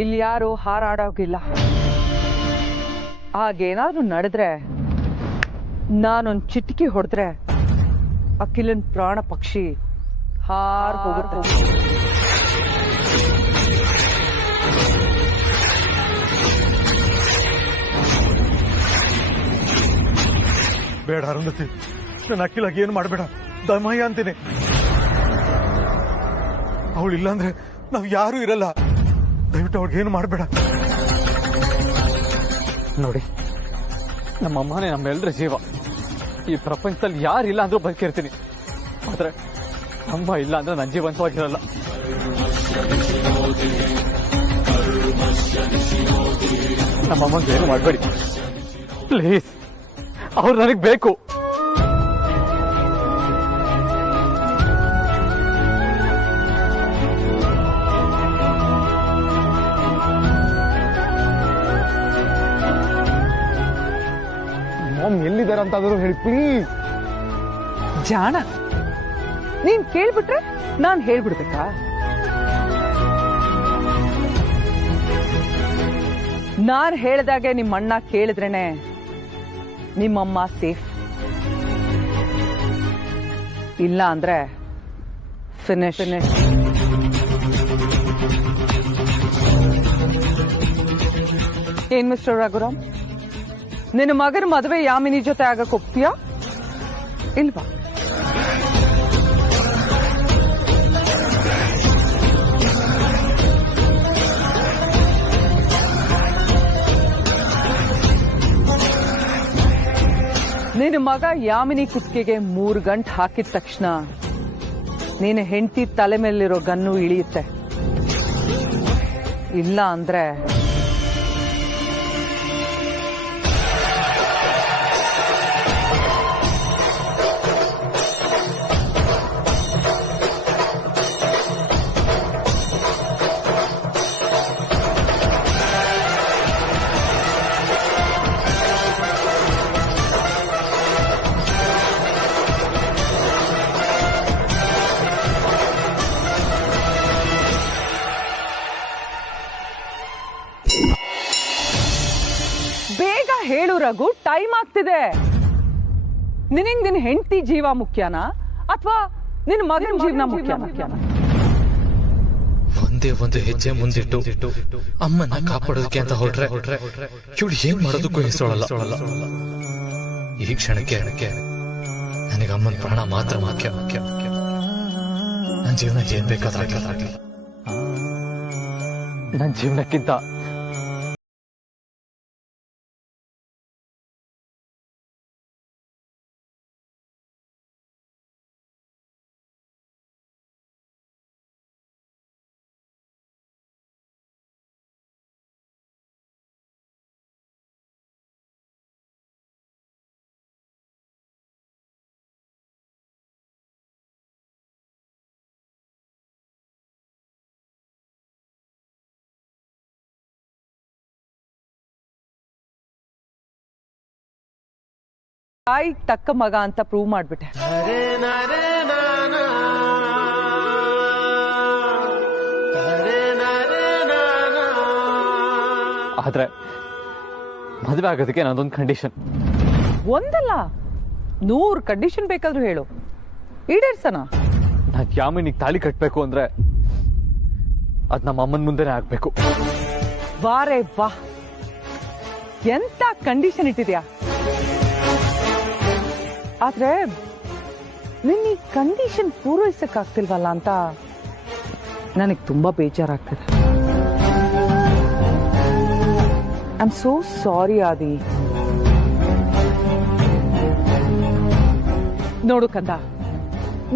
ಇಲ್ಲಿ ಯಾರು ಹಾರಾಡೋಗಿಲ್ಲ. ಹಾಗೇನಾದ್ರೂ ನಡೆದ್ರೆ ನಾನೊಂದು ಚಿಟಿಕಿ ಹೊಡೆದ್ರೆ ಅಖಿಲನ್ ಪ್ರಾಣ ಪಕ್ಷಿ ಹಾರ್ ಹೋಗುತ್ತೆ. ಬೇಡ ಅರುಂಧತಿ, ನನ್ನ ಅಖಿಲಾಗಿ ಏನು ಮಾಡಬೇಡ, ದಮಯ್ಯ ಅಂತೀನಿ. ಅವಳಿಲ್ಲ ಅಂದ್ರೆ ನಾವ್ ಯಾರು ಇರಲ್ಲ. ದಯವಿಟ್ಟು ಅವ್ರಿಗೇನು ಮಾಡಬೇಡ. ನೋಡಿ, ನಮ್ಮಮ್ಮನೇ ನಮ್ಮೆಲ್ಲರ ಜೀವ. ಈ ಪ್ರಪಂಚದಲ್ಲಿ ಯಾರಿಲ್ಲ ಅಂದ್ರೂ ಬದುಕಿರ್ತೀನಿ. ಆದ್ರೆ ಅಮ್ಮ ಇಲ್ಲ ಅಂದ್ರೆ ನನ್ನ ಜೀವಂತವಾಗಿರಲ್ಲ. ನಮ್ಮಮ್ಮಂಗೆ ಏನು ಮಾಡಬೇಡಿ ಪ್ಲೀಸ್. ಅವ್ರು ನನಗೆ ಬೇಕು. ಎಲ್ಲಿದ್ದಾರೆ ಅಂತಾದರೂ ಹೇಳಿ ಪ್ಲೀಸ್. ಜಾಣ, ನೀನ್ ಕೇಳ್ಬಿಟ್ರೆ ನಾನ್ ಹೇಳ್ಬಿಡ್ಬೇಕಾ? ನಾನ್ ಹೇಳ್ದಾಗೆ ನಿಮ್ಮಣ್ಣ ಕೇಳಿದ್ರೇನೆ ನಿಮ್ಮಮ್ಮ ಸೇಫ್. ಇಲ್ಲ ಅಂದ್ರೆ ಫಿನಿಶ್. ಏನ್ ಮಿಸ್ಟರ್ ರಘುರಾಮ್, ನಿನ್ನ ಮಗನ ಮದುವೆ ಯಾಮಿನಿ ಜೊತೆ ಆಗಕ್ ಒಪ್ತೀಯಾ ಇಲ್ವಾ? ನಿನ್ನ ಮಗ ಯಾಮಿನಿ ಕುತ್ತಿಗೆಗೆ 3 ಗಂಟೆ ಹಾಕಿದ ತಕ್ಷಣ ನೀನು ಹೆಂಡತಿ ತಲೆ ಮೇಲಿರೋ ಗನ್ನು ಇಳಿಯುತ್ತೆ. ಇಲ್ಲ ಅಂದ್ರೆ ಬೇಗ ಹೇಳು ರಘು, ಟೈಮ್ ಆಗ್ತಿದೆ. ನಿನಗೆ ನಿನ್ನ ಹೆಂಡತಿ ಜೀವ ಮುಖ್ಯನಾ ಅಥವಾ ನಿನ್ನ ಮಗನ ಜೀವನ ಮುಖ್ಯನಾ? ಒಂದೇ ಒಂದು ಹೆಜ್ಜೆ ಮುಂದಿಟ್ಟು ಅಮ್ಮನ ಕಾಪಾಡೋದಕ್ಕೆ ಅಂತ ಹೊರಟ್ರೆ ಇವಳು ಏನ್ ಮಾಡೋದಕ್ಕೂ ಹೆಸರಲ್ಲ. ಈ ಕ್ಷಣಕ್ಕೆ ನನಗೆ ಅಮ್ಮನ ಪ್ರಾಣ ಮಾತ್ರ ಮುಖ್ಯ. ನನ್ನ ಜೀವನ ಏನ್ ಬೇಕಾದ್ರಾಗಲಿ. ನನ್ನ ಜೀವನಕ್ಕಿಂತ ತಾಯಿ ತಕ್ಕ ಮಗ ಅಂತ ಪ್ರೂವ್ ಮಾಡ್ಬಿಟ್ಟೆ. ಆದ್ರೆ ಮದುವೆ ಆಗೋದಕ್ಕೆ ನಾನೊಂದು ಕಂಡೀಷನ್. ಒಂದಲ್ಲ 100 ಕಂಡೀಷನ್ ಬೇಕಾದ್ರೂ ಹೇಳು. ಈಡೇರ್ಸನ. ನಾನ್ ಯಾಮಿನಿಗೆ ತಾಳಿ ಕಟ್ಬೇಕು ಅಂದ್ರೆ ಅದ್ ನಮ್ಮ ಅಮ್ಮನ ಮುಂದೆನೆ ಆಗ್ಬೇಕು. ವಾರೇ ವಾ, ಎಂತ ಕಂಡೀಷನ್ ಇಟ್ಟಿದ್ಯಾ. ಆದ್ರೆ ನಿನ್ನ ಈ ಕಂಡೀಷನ್ ಪೂರೈಸಕ್ಕಾಗ್ತಿಲ್ವಲ್ಲ ಅಂತ ನನಗೆ ತುಂಬಾ ಬೇಜಾರಾಗ್ತದೆ. ಐ ಆಮ್ ಸೋ ಸಾರಿ ಆದಿ. ನೋಡು ಕಂದ,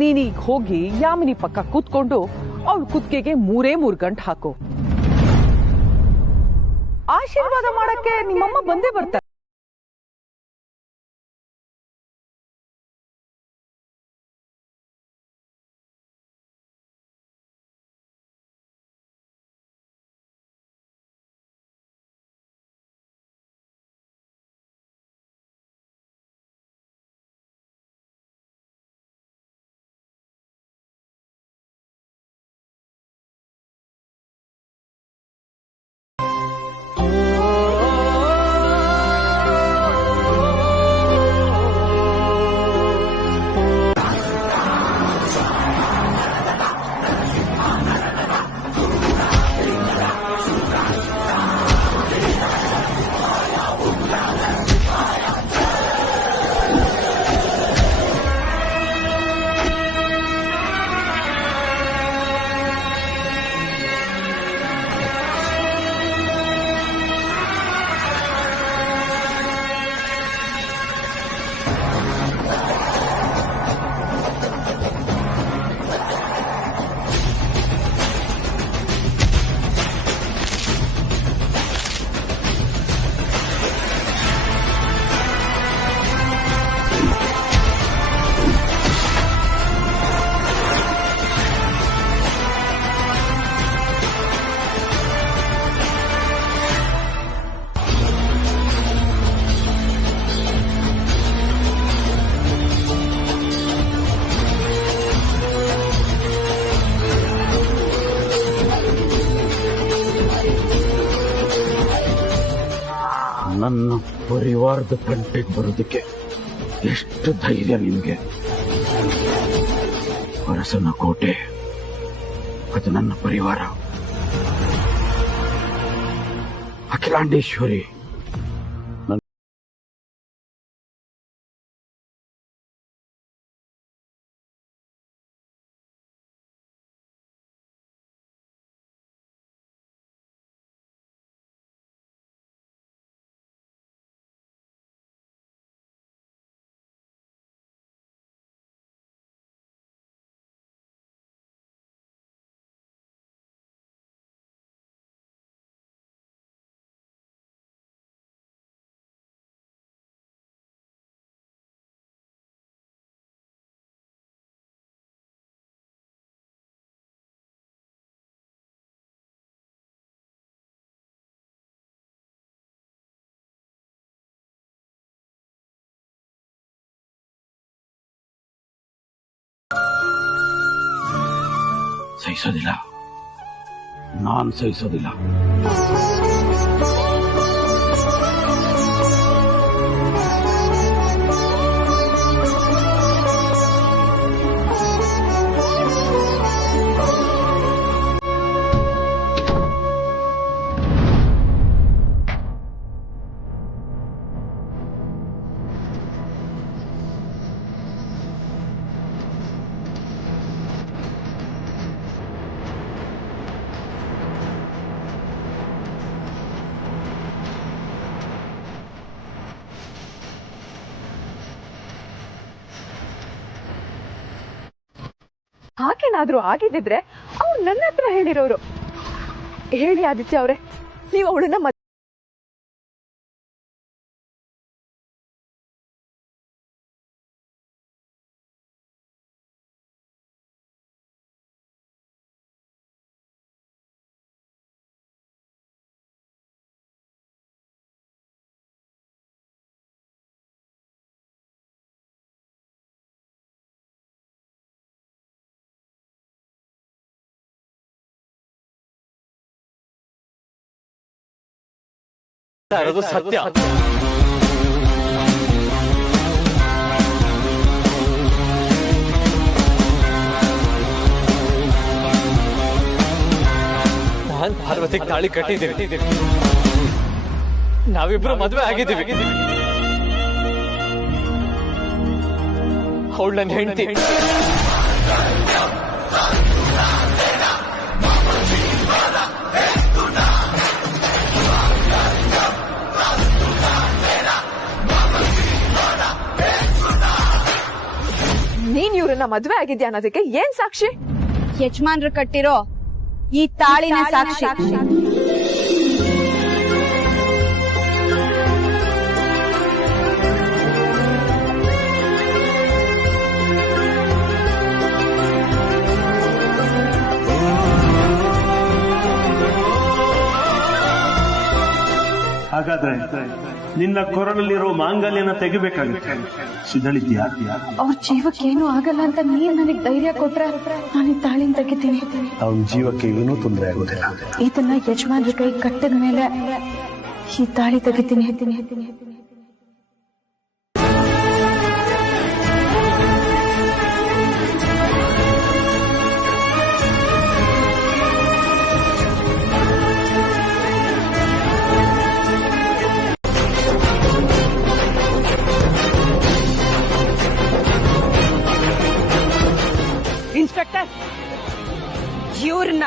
ನೀನೀಗ ಹೋಗಿ ಯಾಮಿನಿ ಪಕ್ಕ ಕೂತ್ಕೊಂಡು ಅವಳ ಕುತ್ತಿಗೆಗೆ 3 ಗಂಟು ಹಾಕು. ಆಶೀರ್ವಾದ ಮಾಡಕ್ಕೆ ನಿಮ್ಮಮ್ಮ ಬಂದೇ ಬರ್ತಾರೆ. ನನ್ನ ಪರಿವಾರದ ತಂಟೆಗೆ ಬರೋದಕ್ಕೆ ಎಷ್ಟು ಧೈರ್ಯ ನಿಮಗೆ? ಅರಸನ ಕೋಟೆ ಅದು ನನ್ನ ಪರಿವಾರ. ಅಖಿಲಾಂಡೇಶ್ವರಿ ಸಹಿಸೋದಿಲ್ಲ, ನಾನ್ ಸಹಿಸೋದಿಲ್ಲ. ಹಾಗೇನಾದ್ರೂ ಆಗಿದ್ದಿದ್ರೆ ಅವ್ರು ನನ್ನ ಹತ್ರ ಹೇಳಿರೋರು. ಹೇಳಿ ಆದಿತ್ಯ ಅವ್ರೆ, ನೀವು ಅವಳನ್ನ ಇರೋದು ಸತ್ಯ. ಪಾರ್ವತಿಗೆ ತಾಳಿ ಕಟ್ಟಿದ್ದೀವಿ. ನಾವಿಬ್ರು ಮದ್ವೆ ಆಗಿದ್ದೀವಿ. ಅವಳು ನನ್ನ ಹೆಂಡತಿ. ನೀನ್ ಇವ್ರನ್ನ ಮದ್ವೆ ಆಗಿದ್ಯಾ ಅನ್ನೋದಕ್ಕೆ ಏನ್ ಸಾಕ್ಷಿ? ಯಜಮಾನ್ರು ಕಟ್ಟಿರೋ ಈ ತಾಳಿನ ಸಾಕ್ಷಿ. ಹಾಗಾದ್ರೆ ನಿನ್ನ ಕೊರಳಲ್ಲಿರೋ ಮಾಂಗಲ್ಯನ ತೆಗಿಬೇಕಾಗುತ್ತೆ. ಸಿದ್ಧಳಿದ್ಯಾ? ಅವ್ರ ಜೀವಕ್ಕೇನು ಆಗಲ್ಲ ಅಂತ ನೀನ್ ನನಗ್ ಧೈರ್ಯ ಕೊಟ್ರೆ ನಾನು ಈ ತಾಳಿನ ತೆಗಿತೀನಿ. ಅವನ ಜೀವಕ್ಕೆ ಏನೂ ತೊಂದರೆ ಆಗೋದಿಲ್ಲ. ಇದನ್ನ ಯಜಮಾನ್ರ ಕೈ ಕಟ್ಟಿದ ಮೇಲೆ ಈ ತಾಳಿ ತೆಗಿತೀನಿ. ಇನ್ಸ್ಪೆಕ್ಟರ್, ಇವ್ರನ್ನ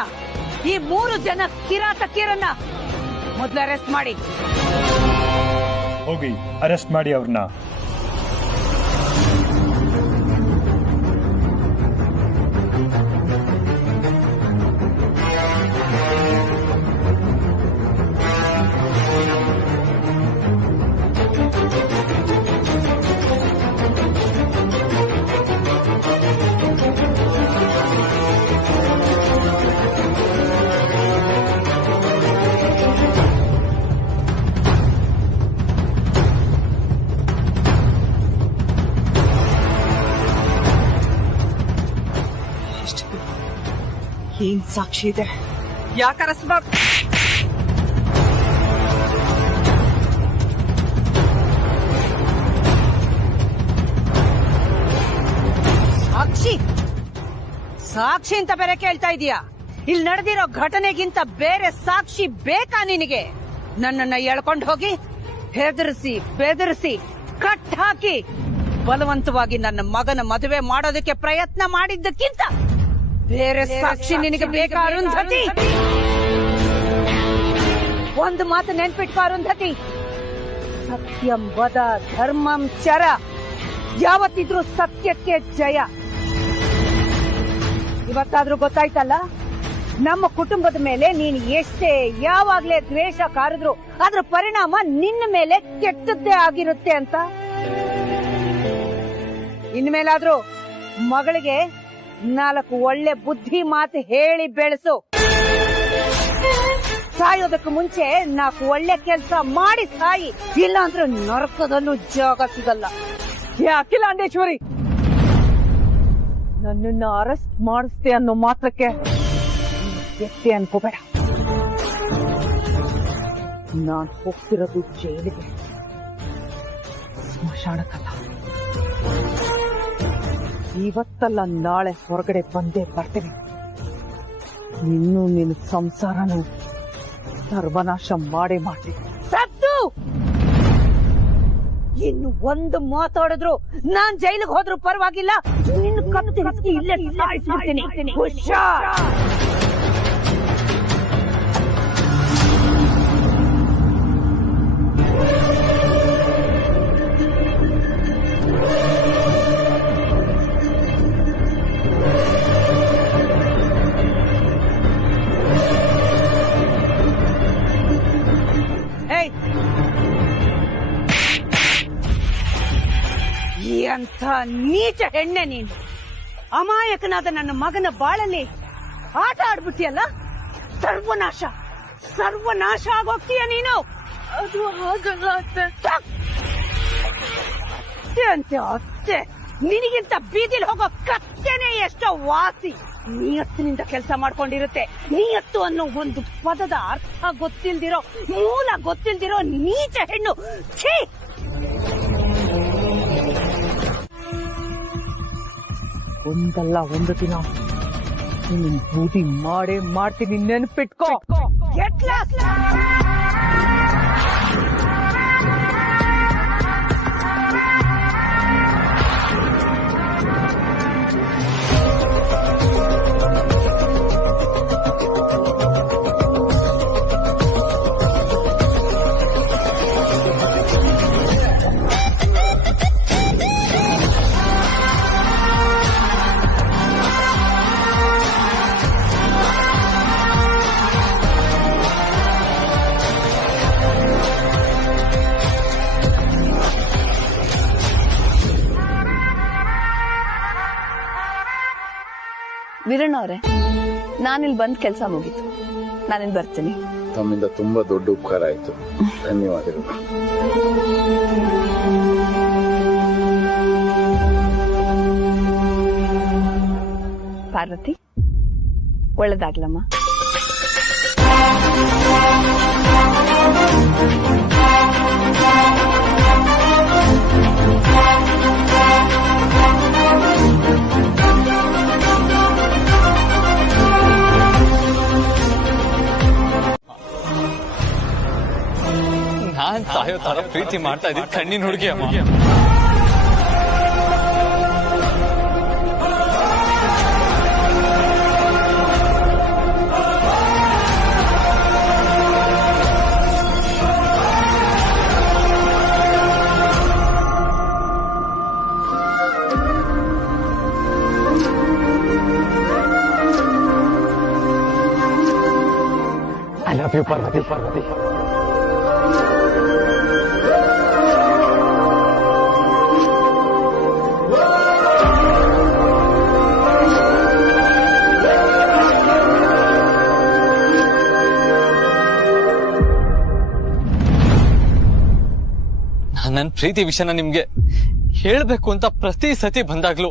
ಈ 3 ಜನ ಕಿರಾತಕಿಯರನ್ನ ಮೊದಲು ಅರೆಸ್ಟ್ ಮಾಡಿ. ಹೋಗಿ ಅರೆಸ್ಟ್ ಮಾಡಿ ಅವ್ರನ್ನ. ಏನ್ ಸಾಕ್ಷಿ ಇದೆ? ಯಾಕೆ ಅರೆಸ್ಟ್ ಮಾಡ? ಸಾಕ್ಷಿ ಅಂತ ಬೇರೆ ಕೇಳ್ತಾ ಇದೀಯಾ? ಇಲ್ಲಿ ನಡೆದಿರೋ ಘಟನೆಗಿಂತ ಬೇರೆ ಸಾಕ್ಷಿ ಬೇಕಾ ನಿನಗೆ? ನನ್ನನ್ನ ಎಳ್ಕೊಂಡು ಹೋಗಿ ಹೆದರಿಸಿ ಬೆದರಿಸಿ ಕಟ್ ಹಾಕಿ ಬಲವಂತವಾಗಿ ನನ್ನ ಮಗನ ಮದುವೆ ಮಾಡೋದಕ್ಕೆ ಪ್ರಯತ್ನ ಮಾಡಿದ್ದಕ್ಕಿಂತ ಬೇರೆ ಸಾಕ್ಷಿ ನಿನಗೆ ಬೇಕಾ ಅರುಂಧತಿ? ಒಂದು ಮಾತು ನೆನ್ಪಿಟ್ಕೋ ಅರುಂಧತಿ, ಸತ್ಯಂ ವದ ಧರ್ಮಂ ಚರ. ಯಾವತ್ತಿದ್ರೂ ಸತ್ಯಕ್ಕೆ ಜಯ. ಇವತ್ತಾದ್ರೂ ಗೊತ್ತಾಯ್ತಲ್ಲ, ನಮ್ಮ ಕುಟುಂಬದ ಮೇಲೆ ನೀನು ಎಷ್ಟೇ ಯಾವಾಗ್ಲೇ ದ್ವೇಷ ಕಾರಿದ್ರು ಅದ್ರ ಪರಿಣಾಮ ನಿನ್ನ ಮೇಲೆ ಕೆಟ್ಟದ್ದೇ ಆಗಿರುತ್ತೆ ಅಂತ. ಇನ್ಮೇಲಾದ್ರೂ ಮಗಳಿಗೆ 4 ಒಳ್ಳೆ ಬುದ್ಧಿ ಮಾತು ಹೇಳಿ ಬೆಳೆಸು. ಸಾಯೋದಕ್ಕೆ ಮುಂಚೆ 4 ಒಳ್ಳೆ ಕೆಲಸ ಮಾಡಿ ಸಾಯಿ, ಇಲ್ಲ ಅಂದ್ರೆ ನರಕದಲ್ಲೂ ಜಾಗ ಸಿಗಲ್ಲ. ಅಖಿಲಾಂಡೇಶ್ವರಿ, ನನ್ನನ್ನ ಅರೆಸ್ಟ್ ಮಾಡಿಸ್ತೆ ಅನ್ನೋ ಮಾತ್ರಕ್ಕೆ ಎಷ್ಟೇ ಅನ್ಕೋಬೇಡ. ನಾನ್ ಹೋಗ್ತಿರೋದು ಜೈಲಿಗೆ, ಸ್ಮಶಾನಕ್ಕಲ್ಲ. ಇವತ್ತಲ್ಲ ನಾಳೆ ಹೊರಗಡೆ ಬಂದೇ ಬರ್ತೀನಿ. ಇನ್ನು ನಿನ್ನ ಸಂಸಾರನು ಸರ್ವನಾಶ ಮಾಡೇ ಮಾಡ್ತೀನಿ. ಸತ್ತು ಇನ್ನು ಒಂದು ಮಾತಾಡಿದ್ರು ನಾನ್ ಜೈಲಿಗೆ ಹೋದ್ರು ಪರವಾಗಿಲ್ಲ, ನಿನ್ನ ಕತ್ತಿರಿಸಿ ಇಲ್ಲೇ ಸಾಯಿಸ್ಬಿಡ್ತೀನಿ. ಹುಷಾರ್. ಎಂಥ ನೀಚ ಹೆಣ್ಣೆ ನೀನು! ಅಮಾಯಕನಾದ ನನ್ನ ಮಗನ ಬಾಳಲ್ಲಿ ಆಟ ಆಡ್ಬಿಟ್ಟಿಯಲ್ಲ. ಸರ್ವನಾಶ ಸರ್ವನಾಶ ಆಗೋಗ್ತೀಯ ನೀನು. ಅದು ಹಾಗಲ್ಲ ಅತ್ತೆ. ಅಂತೆ ಅತ್ತೆ, ನಿನಗಿಂತ ಬೀದಿಲ್ ಹೋಗೋ ಕತ್ತೆನೆ ಎಷ್ಟೋ ವಾಸಿ. ನಿಯತ್ತಿನಿಂದ ಕೆಲಸ ಮಾಡ್ಕೊಂಡಿರುತ್ತೆ. ನಿಯತ್ತು ಅನ್ನೋ ಒಂದು ಪದದ ಅರ್ಥ ಗೊತ್ತಿಲ್ದಿರೋ, ಮೂಲ ಗೊತ್ತಿಲ್ದಿರೋ ನೀಚ ಹೆಣ್ಣು. ಛೀ! ಒಂದಲ್ಲ ಒಂದು ದಿನ ಬೂದಿ ಮಾಡೇ ಮಾಡ್ತೀನಿ, ನೆನ್ಪಿಟ್ಕೋ. Get lost. ವೀರಣ್ಣ ಅವರೇ, ನಾನಿಲ್ಲಿ ಬಂದ್ ಕೆಲಸ ಮುಗೀತು. ನಾನಿಲ್ಲಿ ಬರ್ತೀನಿ. ತಮ್ಮಿಂದ ತುಂಬಾ ದೊಡ್ಡ ಉಪಕಾರ ಆಯ್ತು. ಧನ್ಯವಾದಗಳು. ಪಾರ್ವತಿ, ಒಳ್ಳೇದಾಗ್ಲಮ್ಮ. ನಾನ್ ಸಾಯೋ ತರ ಪ್ರೀತಿ ಮಾಡ್ತಾ ಇದ್ದೀನಿ ಕಣ್ಣಿನ ಹುಡುಗಿ ಅಮ್ಮ. I love you, Parvati. ನನ್ನ ಪ್ರೀತಿ ವಿಷಯನ ನಿಮ್ಗೆ ಹೇಳ್ಬೇಕು ಅಂತ ಪ್ರತಿ ಸತಿ ಬಂದಾಗ್ಲೂ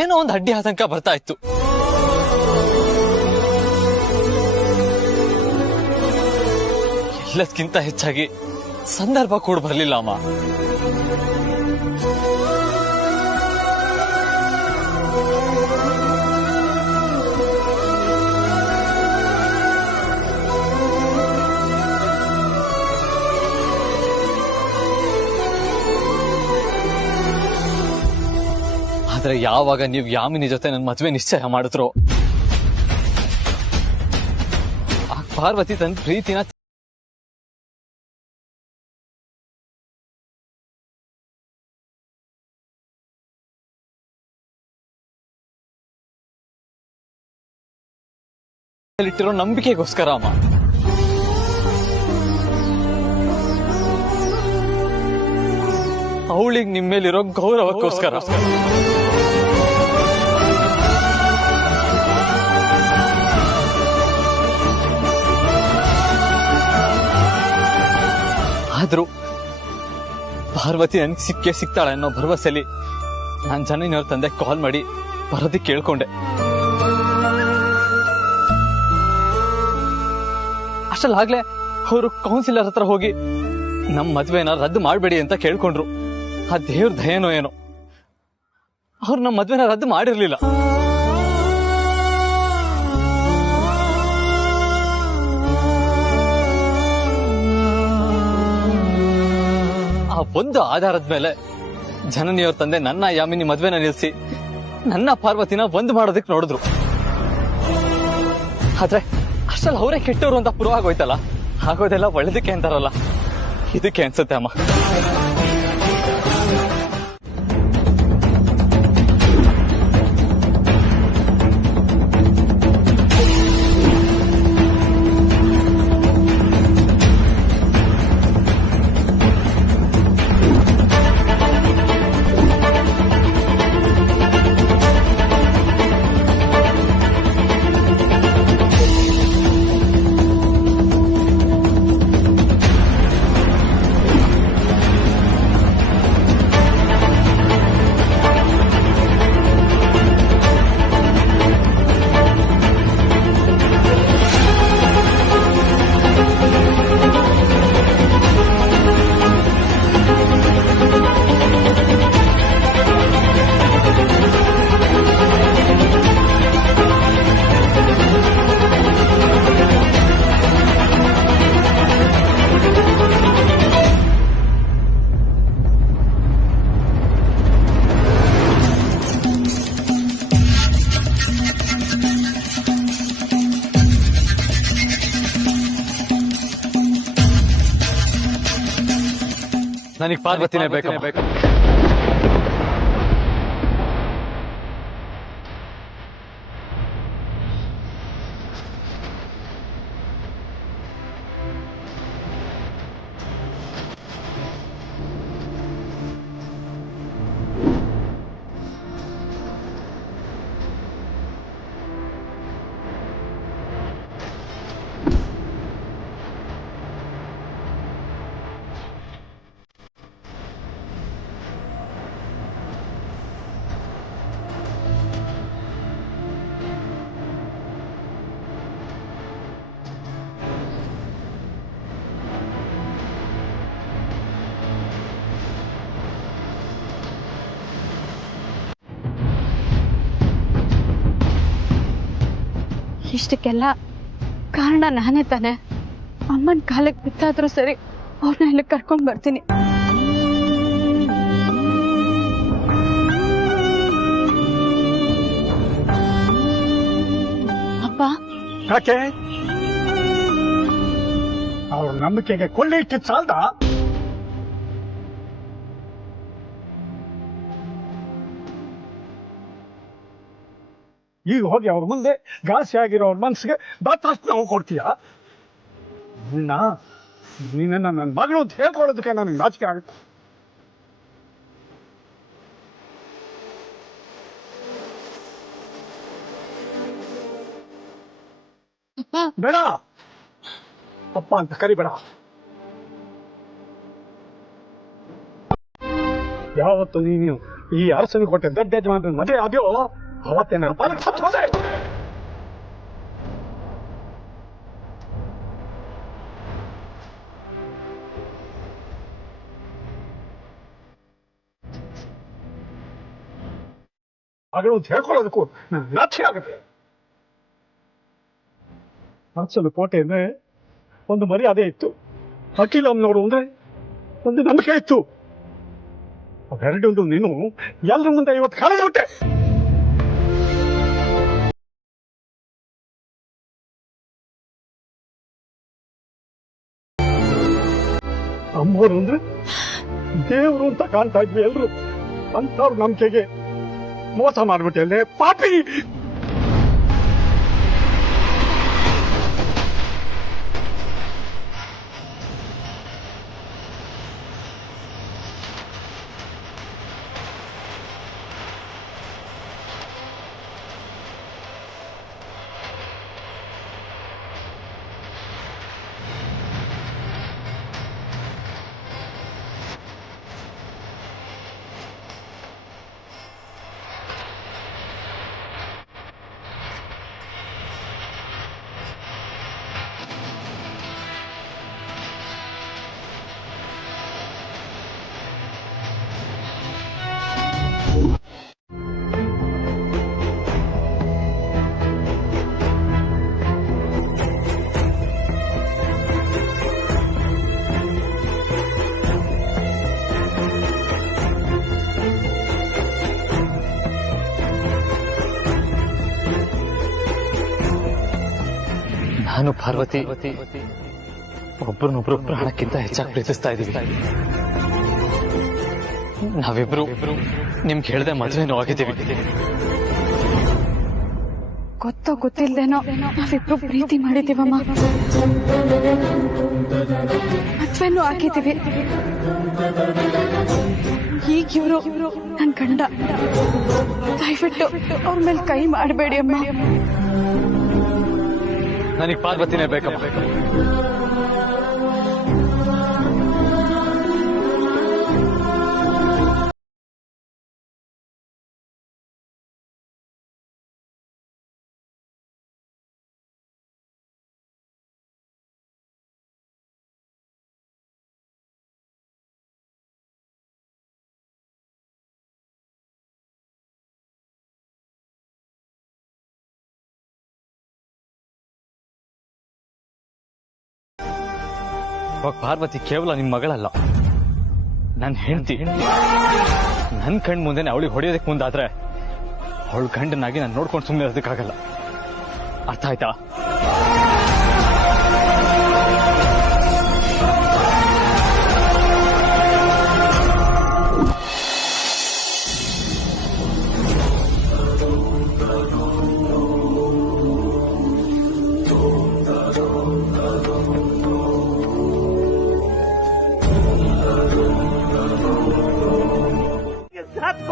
ಏನೋ ಒಂದು ಅಡ್ಡಿ ಆತಂಕ ಬರ್ತಾ ಇತ್ತು. ಎಲ್ಲದಕ್ಕಿಂತ ಹೆಚ್ಚಾಗಿ ಸಂದರ್ಭ ಕೂಡ ಬರ್ಲಿಲ್ಲ ಅಮ್ಮ. ಆದ್ರೆ ಯಾವಾಗ ನೀವು ಯಾಮಿನಿ ಜೊತೆ ನನ್ನ ಮದುವೆ ನಿಶ್ಚಯ ಮಾಡಿದ್ರು, ಆ ಪಾರ್ವತಿ ತನ್ನ ಪ್ರೀತಿನ ಇಟ್ಟಿರೋ ನಂಬಿಕೆಗೋಸ್ಕರ ಅಮ್ಮ. ಅವಳಿಗೆ ನಿಮ್ಮ ಮೇಲಿರೋ ಗೌರವಕ್ಕೋಸ್ಕರ. ಆದ್ರೂ ಪಾರ್ವತಿ ನನ್ಗೆ ಸಿಗ್ತಾಳೆ ಅನ್ನೋ ಭರವಸೆಲಿ ನಾನ್ ಜನನಿಯವ್ರ ತಂದೆ ಕಾಲ್ ಮಾಡಿ ಬರೋದಕ್ಕೆ ಕೇಳ್ಕೊಂಡೆ. ಅಷ್ಟಲ್ಲಾಗ್ಲೇ ಅವರು ಕೌನ್ಸಿಲರ್ ಹತ್ರ ಹೋಗಿ ನಮ್ ಮದ್ವೆನ ರದ್ದು ಮಾಡಬೇಡಿ ಅಂತ ಕೇಳ್ಕೊಂಡ್ರು. ಆ ದೇವ್ರ ದಯನೋ ಏನೋ ಅವ್ರು ನಮ್ಮ ಮದ್ವೆನ ರದ್ದು ಮಾಡಿರ್ಲಿಲ್ಲ. ಆ ಒಂದು ಆಧಾರದ ಮೇಲೆ ಜನನಿಯವ್ರ ತಂದೆ ನನ್ನ ಯಾಮಿನಿ ಮದ್ವೆನ ನಿಲ್ಸಿ ನನ್ನ ಪಾರ್ವತಿನ ಒಂದು ಮಾಡೋದಕ್ಕೆ ನೋಡಿದ್ರು. ಆದ್ರೆ ಅಷ್ಟಲ್ಲಿ ಅವರೇ ಕೆಟ್ಟವರು ಅಂತ ಪ್ರೂವ್ ಆಗೋಯ್ತಲ್ಲ. ಆಗೋದೆಲ್ಲ ಒಳ್ಳೇದಕ್ಕೆ ಅಂತಾರಲ್ಲ, ಇದಕ್ಕೆ ಅನ್ಸುತ್ತೆ ಅಮ್ಮ. ನನಗೆ ಪಾರ್ವತಿನೇ ಬೇಕು. ಇಷ್ಟಕ್ಕೆಲ್ಲ ಕಾರಣ ನಾನೇ ತಾನೆ. ಅಮ್ಮನ ಕಾಲಕ್ಕೆ ಬಿತ್ತಾದ್ರೂ ಸರಿ ಅವ್ರನ್ನ ಇಲ್ಲಿ ಕರ್ಕೊಂಡ್ ಬರ್ತೀನಿ. ಅಪ್ಪ, ಯಾಕೆ ಅವ್ರ ನಂಬಿಕೆಗೆ ಕೊಳ್ಳೆ ಇಟ್ಟಿದ್ ಸಾಲ್ದ? ಈಗ ಹೋಗಿ ಅವ್ರ ಮುಂದೆ ಘಾಸಿ ಆಗಿರೋ ಅವ್ರ ಮನ್ಸಿಗೆ ಬಾತಾಸ್ ನಾವು ಕೊಡ್ತೀಯ? ನೀನ ನನ್ನ ಮಗಳು ಅಂತ ಹೇಳ್ಕೊಳ್ಳೋದಕ್ಕೆ ನನಗೆ ನಾಚಿಕೆ ಆಗುತ್ತೆ. ಬೇಡ, ಅಪ್ಪ ಅಂತ ಕರಿಬೇಡ. ಯಾವತ್ತು ನೀನು ಈ ಅರಸನ ಕೊಟ್ಟೆ ದೊಡ್ಡ ಯಜಮಾನ ಮದುವೆ ಆದ್ಯೋ ಅವತ್ತೇ ನನ್ನ ಪಾಲಕ್ ಸತ್ತು ಹೋದೆ. ಮಗಳು ಅಂತ ಹೇಳ್ಕೊಳ್ಳೋದಕ್ಕೂ ನನಗೆ ನಾಚಿಕೆ ಆಗುತ್ತೆ. ಅರಸನ ಕೋಟೆ ಅಂದ್ರೆ ಒಂದು ಮರ್ಯಾದೆ ಇತ್ತು, ಅಖಿಲಮ್ಮನವರು ಅಂದ್ರೆ ಒಂದು ನಂಬಿಕೆ ಇತ್ತು. ಅವೆರಡೊಂದು ನೀನು ಎಲ್ಲರ ಮುಂದೆ ಇವತ್ತು ಕಳೆದುಬಿಟ್ಟೆ. ಅಮ್ಮವರು ಅಂದ್ರೆ ದೇವರು ಅಂತ ಕಾಣ್ತಾ ಇದ್ವಿ ಎಲ್ರು. ಅಂತವ್ರ ನಂಬಿಕೆಗೆ ಮೋಸ ಮಾಡ್ಬಿಟ್ಟೆ ಅಲ್ಲೇ ಪಾಪಿ. ನಾನು ಪಾರ್ವತಿ ಒಬ್ಬರನ್ನೊಬ್ರು ಪ್ರಾಣಕ್ಕಿಂತ ಹೆಚ್ಚಾಗಿ ಪ್ರೀತಿಸ್ತಾ ಇದ್ದೀವಿ. ನಾವಿಬ್ರು ನಿಮ್ಗೆ ಹೇಳ್ದೆ ಮದ್ವೆನೂ ಆಗಿದ್ದೀವಿ. ಗೊತ್ತೋ ಗೊತ್ತಿಲ್ದೇನೋ ನಾವಿಬ್ರು ಪ್ರೀತಿ ಮಾಡಿದೀವಮ್ಮ, ಮದ್ವೆನೂ ಆಗಿದ್ದೀವಿ. ಈಗ ಇವರು ನನ್ ಗಂಡ. ದಯವಿಟ್ಟು ಅವ್ರ ಮೇಲೆ ಕೈ ಮಾಡಬೇಡಿ ಅಮ್ಮ. ನನಗೆ ಪಾರ್ವತಿನೇ ಬೇಕಮ್ಮ. ಇವಾಗ ಪಾರ್ವತಿ ಕೇವಲ ನಿಮ್ ಮಗಳಲ್ಲ, ನನ್ನ ಹೆಂಡತಿ. ನನ್ನ ಕಣ್ ಮುಂದೆನೆ ಅವಳಿಗೆ ಹೊಡೆಯೋದಕ್ಕೆ ಮುಂದಾದ್ರೆ ಅವಳು ಗಂಡನಾಗಿ ನಾನು ನೋಡ್ಕೊಂಡು ಸುಮ್ಮನೆ ಇರೋದಕ್ಕಾಗಲ್ಲ. ಅರ್ಥ ಆಯ್ತಾ?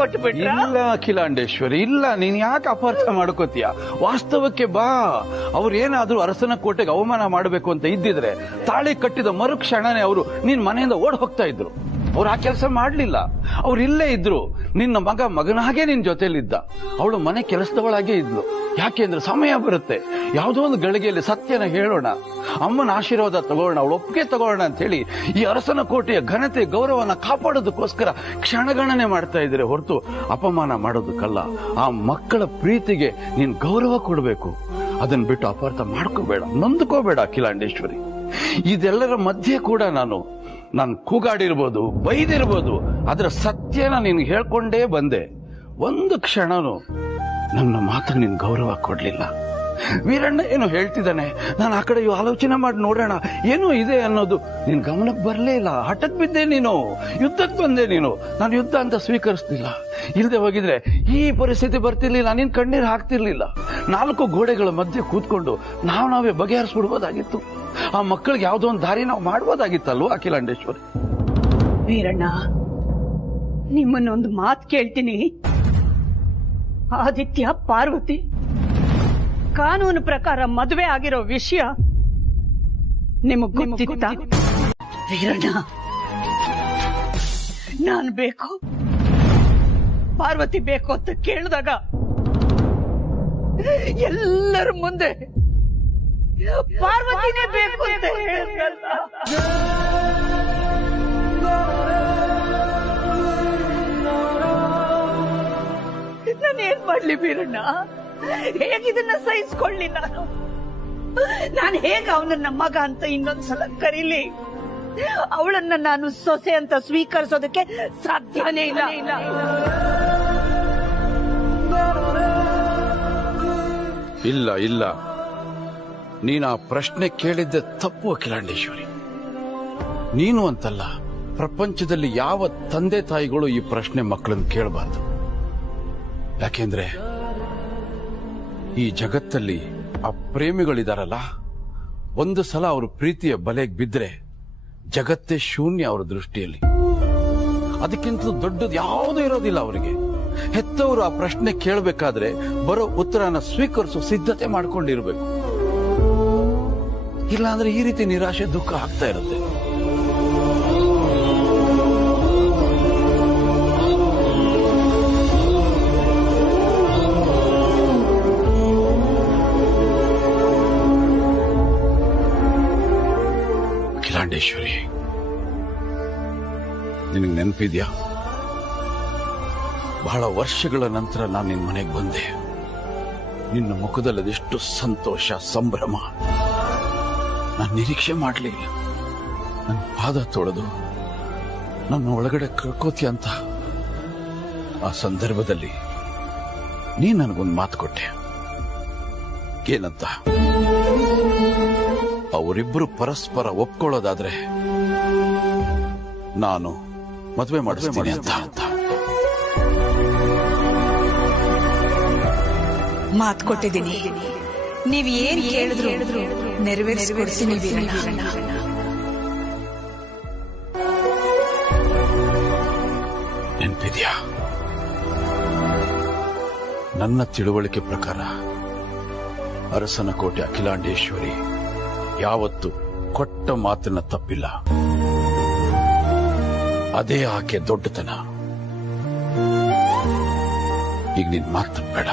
ಕೊಟ್ಟು ಬಿಟ್ರ? ಇಲ್ಲ ಅಖಿಲಾಂಡೇಶ್ವರಿ, ಇಲ್ಲ. ನೀನ್ ಯಾಕೆ ಅಪಾರ್ಥ ಮಾಡ್ಕೋತೀಯ? ವಾಸ್ತವಕ್ಕೆ ಬಾ. ಅವ್ರೇನಾದ್ರೂ ಅರಸನ ಕೋಟೆಗೆ ಅವಮಾನ ಮಾಡಬೇಕು ಅಂತ ಇದ್ದಿದ್ರೆ ತಾಳಿ ಕಟ್ಟಿದ ಮರುಕ್ಷಣನೇ ಅವರು ನಿನ್ ಮನೆಯಿಂದ ಓಡ್ ಹೋಗ್ತಾ ಇದ್ರು. ಅವ್ರು ಆ ಕೆಲಸ ಮಾಡ್ಲಿಲ್ಲ. ಅವ್ರು ಇಲ್ಲೇ ಇದ್ರು. ನಿನ್ನ ಮಗನಾಗೆ ನಿನ್ ಜೊತೆಲಿದ್ದ. ಅವಳು ಮನೆ ಕೆಲಸದವಳಾಗೆ ಇದ್ಲು. ಯಾಕೆಂದ್ರೆ ಸಮಯ ಬರುತ್ತೆ, ಯಾವುದೋ ಒಂದು ಗಳಿಗೆಯಲ್ಲಿ ಸತ್ಯನ ಹೇಳೋಣ, ಅಮ್ಮನ ಆಶೀರ್ವಾದ ತಗೋಣ, ಅವಳು ಒಪ್ಪಿಗೆ ತಗೋಣ ಅಂತ ಹೇಳಿ ಈ ಅರಸನ ಕೋಟೆಯ ಘನತೆ ಗೌರವನ ಕಾಪಾಡೋದಕ್ಕೋಸ್ಕರ ಕ್ಷಣಗಣನೆ ಮಾಡ್ತಾ ಇದ್ರೆ ಹೊರತು ಅಪಮಾನ ಮಾಡೋದಕ್ಕಲ್ಲ. ಆ ಮಕ್ಕಳ ಪ್ರೀತಿಗೆ ನೀನ್ ಗೌರವ ಕೊಡಬೇಕು. ಅದನ್ನ ಬಿಟ್ಟು ಅಪಾರ್ಥ ಮಾಡ್ಕೋಬೇಡ, ನೊಂದ್ಕೋಬೇಡ ಅಖಿಲಾಂಡೇಶ್ವರಿ. ಇದೆಲ್ಲರ ಮಧ್ಯೆ ಕೂಡ ನಾನು ಕೂಗಾಡಿರ್ಬೋದು, ಬೈದಿರ್ಬೋದು, ಅದರ ಸತ್ಯನ ನಿನ್ಗೆ ಹೇಳ್ಕೊಂಡೇ ಬಂದೆ. ಒಂದು ಕ್ಷಣನು ನನ್ನ ಮಾತು ನಿನ್ ಗೌರವ ಕೊಡ್ಲಿಲ್ಲ. ವೀರಣ್ಣ ಏನು ಹೇಳ್ತಿದ್ದಾನೆ, ನಾನು ಆ ಕಡೆ ಆಲೋಚನೆ ಮಾಡಿ ನೋಡೋಣ ಏನೋ ಇದೆ ಅನ್ನೋದು ನಿನ್ ಗಮನಕ್ಕೆ ಬರಲೇ ಇಲ್ಲ. ಹಠಕ್ ಬಿದ್ದೆ ನೀನು, ಯುದ್ಧಕ್ಕೆ ಬಂದೆ ನೀನು. ನಾನು ಯುದ್ಧ ಅಂತ ಸ್ವೀಕರಿಸ್ತಿಲ್ಲ. ಇಲ್ಲದೆ ಹೋಗಿದ್ರೆ ಈ ಪರಿಸ್ಥಿತಿ ಬರ್ತಿರ್ಲಿಲ್ಲ, ನೀನ್ ಕಣ್ಣೀರು ಹಾಕ್ತಿರ್ಲಿಲ್ಲ. 4 ಗೋಡೆಗಳ ಮಧ್ಯೆ ಕೂತ್ಕೊಂಡು ನಾವೇ ಬಗೆಹರಿಸ್ಬಿಡ್ಬೋದಾಗಿತ್ತು. ಆ ಮಕ್ಕಳಿಗೆ ಯಾವುದೋ ಒಂದು ದಾರಿ ನಾವು ಮಾಡ್ಬೋದಾಗಿತ್ತಲ್ವ ಅಖಿಲಾಂಡೇಶ್ವರಿ? ವೀರಣ್ಣ, ನಿಮ್ಮನ್ನೊಂದು ಮಾತು ಕೇಳ್ತೀನಿ. ಆದಿತ್ಯ ಪಾರ್ವತಿ ಕಾನೂನು ಪ್ರಕಾರ ಮದುವೆ ಆಗಿರೋ ವಿಷಯ ನಿಮಗ್ ಗೊತ್ತಿತ್ತಾ? ವೀರಣ್ಣ, ನಾನ್ ಬೇಕು, ಪಾರ್ವತಿ ಬೇಕು ಅಂತ ಕೇಳಿದಾಗ ಎಲ್ಲರ ಮುಂದೆ ಪಾರ್ವತಿನೇ ಬೇಕು ಅಂತ ಹೇಳಿದ್ರಲ್ಲ. ನಾನೇನ್ ಮಾಡ್ಲಿ ವೀರಣ್ಣ? ಹೇಗಿದನ್ನ ಸಹಿಸ್ಕೊಳ್ಳಿ ನಾನು ಹೇಗ ಅವನನ್ನ ಮಗ ಅಂತ ಇನ್ನೊಂದ್ಸಲ ಕರೀಲಿ? ಅವಳನ್ನ ನಾನು ಸೊಸೆ ಅಂತ ಸ್ವೀಕರಿಸೋದಕ್ಕೆ ಸಾಧ್ಯನೇ ಇಲ್ಲ. ಇಲ್ಲ ಇಲ್ಲ, ನೀನು ಆ ಪ್ರಶ್ನೆ ಕೇಳಿದ್ದೆ ತಪ್ಪು ಅಖಿಲಾಂಡೇಶ್ವರಿ. ನೀನು ಅಂತಲ್ಲ, ಪ್ರಪಂಚದಲ್ಲಿ ಯಾವ ತಂದೆ ತಾಯಿಗಳು ಈ ಪ್ರಶ್ನೆ ಮಕ್ಕಳನ್ನು ಕೇಳಬಾರ್ದು. ಯಾಕೆಂದ್ರೆ ಈ ಜಗತ್ತಲ್ಲಿ ಆ ಪ್ರೇಮಿಗಳಿದಾರಲ್ಲ, ಒಂದು ಸಲ ಅವ್ರ ಪ್ರೀತಿಯ ಬಲೆಗೆ ಬಿದ್ರೆ ಜಗತ್ತೇ ಶೂನ್ಯ ಅವರ ದೃಷ್ಟಿಯಲ್ಲಿ. ಅದಕ್ಕಿಂತ ದೊಡ್ಡದು ಯಾವುದೂ ಇರೋದಿಲ್ಲ ಅವರಿಗೆ. ಹೆತ್ತವರು ಆ ಪ್ರಶ್ನೆ ಕೇಳಬೇಕಾದ್ರೆ ಬರೋ ಉತ್ತರನ ಸ್ವೀಕರಿಸೋ ಸಿದ್ಧತೆ ಮಾಡ್ಕೊಂಡಿರ್ಬೇಕು. ಇಲ್ಲಾಂದ್ರೆ ಈ ರೀತಿ ನಿರಾಶೆ ದುಃಖ ಆಗ್ತಾ ಇರುತ್ತೆ. ಅಖಿಲಾಂಡೇಶ್ವರಿ, ನಿನಗೆ ನೆನಪಿದ್ಯಾ? ಬಹಳ ವರ್ಷಗಳ ನಂತರ ನಾನು ನಿನ್ನ ಮನೆಗೆ ಬಂದೆ. ನಿನ್ನ ಮುಖದಲ್ಲಿ ಅದೆಷ್ಟು ಸಂತೋಷ, ಸಂಭ್ರಮ ನಾನು ನಿರೀಕ್ಷೆ ಮಾಡಲಿಲ್ಲ. ನನ್ನ ಪಾದ ತೊಳೆದು ನನ್ನ ಒಳಗಡೆ ಕಳ್ಕೋತಿ ಅಂತ ಆ ಸಂದರ್ಭದಲ್ಲಿ ನೀ ನನಗೊಂದು ಮಾತು ಕೊಟ್ಟೆ. ಏನಂತ? ಅವರಿಬ್ಬರು ಪರಸ್ಪರ ಒಪ್ಕೊಳ್ಳೋದಾದ್ರೆ ನಾನು ಮದುವೆ ಮಾಡಿಸ್ತೀನಿ ಅಂತ. ಮಾತು ಕೊಟ್ಟಿದ್ದೀನಿ. ನೀವ್ ಏನ್ ಕೇಳಿದ್ರು ನೆರವೇರಿಸಿಕೊಡ್ತೀನಿ ವೀರಣ್ಣ. ನೆನಪಿದ್ಯಾ? ನನ್ನ ತಿಳುವಳಿಕೆ ಪ್ರಕಾರ ಅರಸನ ಕೋಟೆ ಅಖಿಲಾಂಡೇಶ್ವರಿ ಯಾವತ್ತು ಕೊಟ್ಟ ಮಾತನ್ನ ತಪ್ಪಿಲ್ಲ. ಅದೇ ಆಕೆ ದೊಡ್ಡತನ. ಈಗ ನಿನ್ ಮಾತು ಬೇಡ,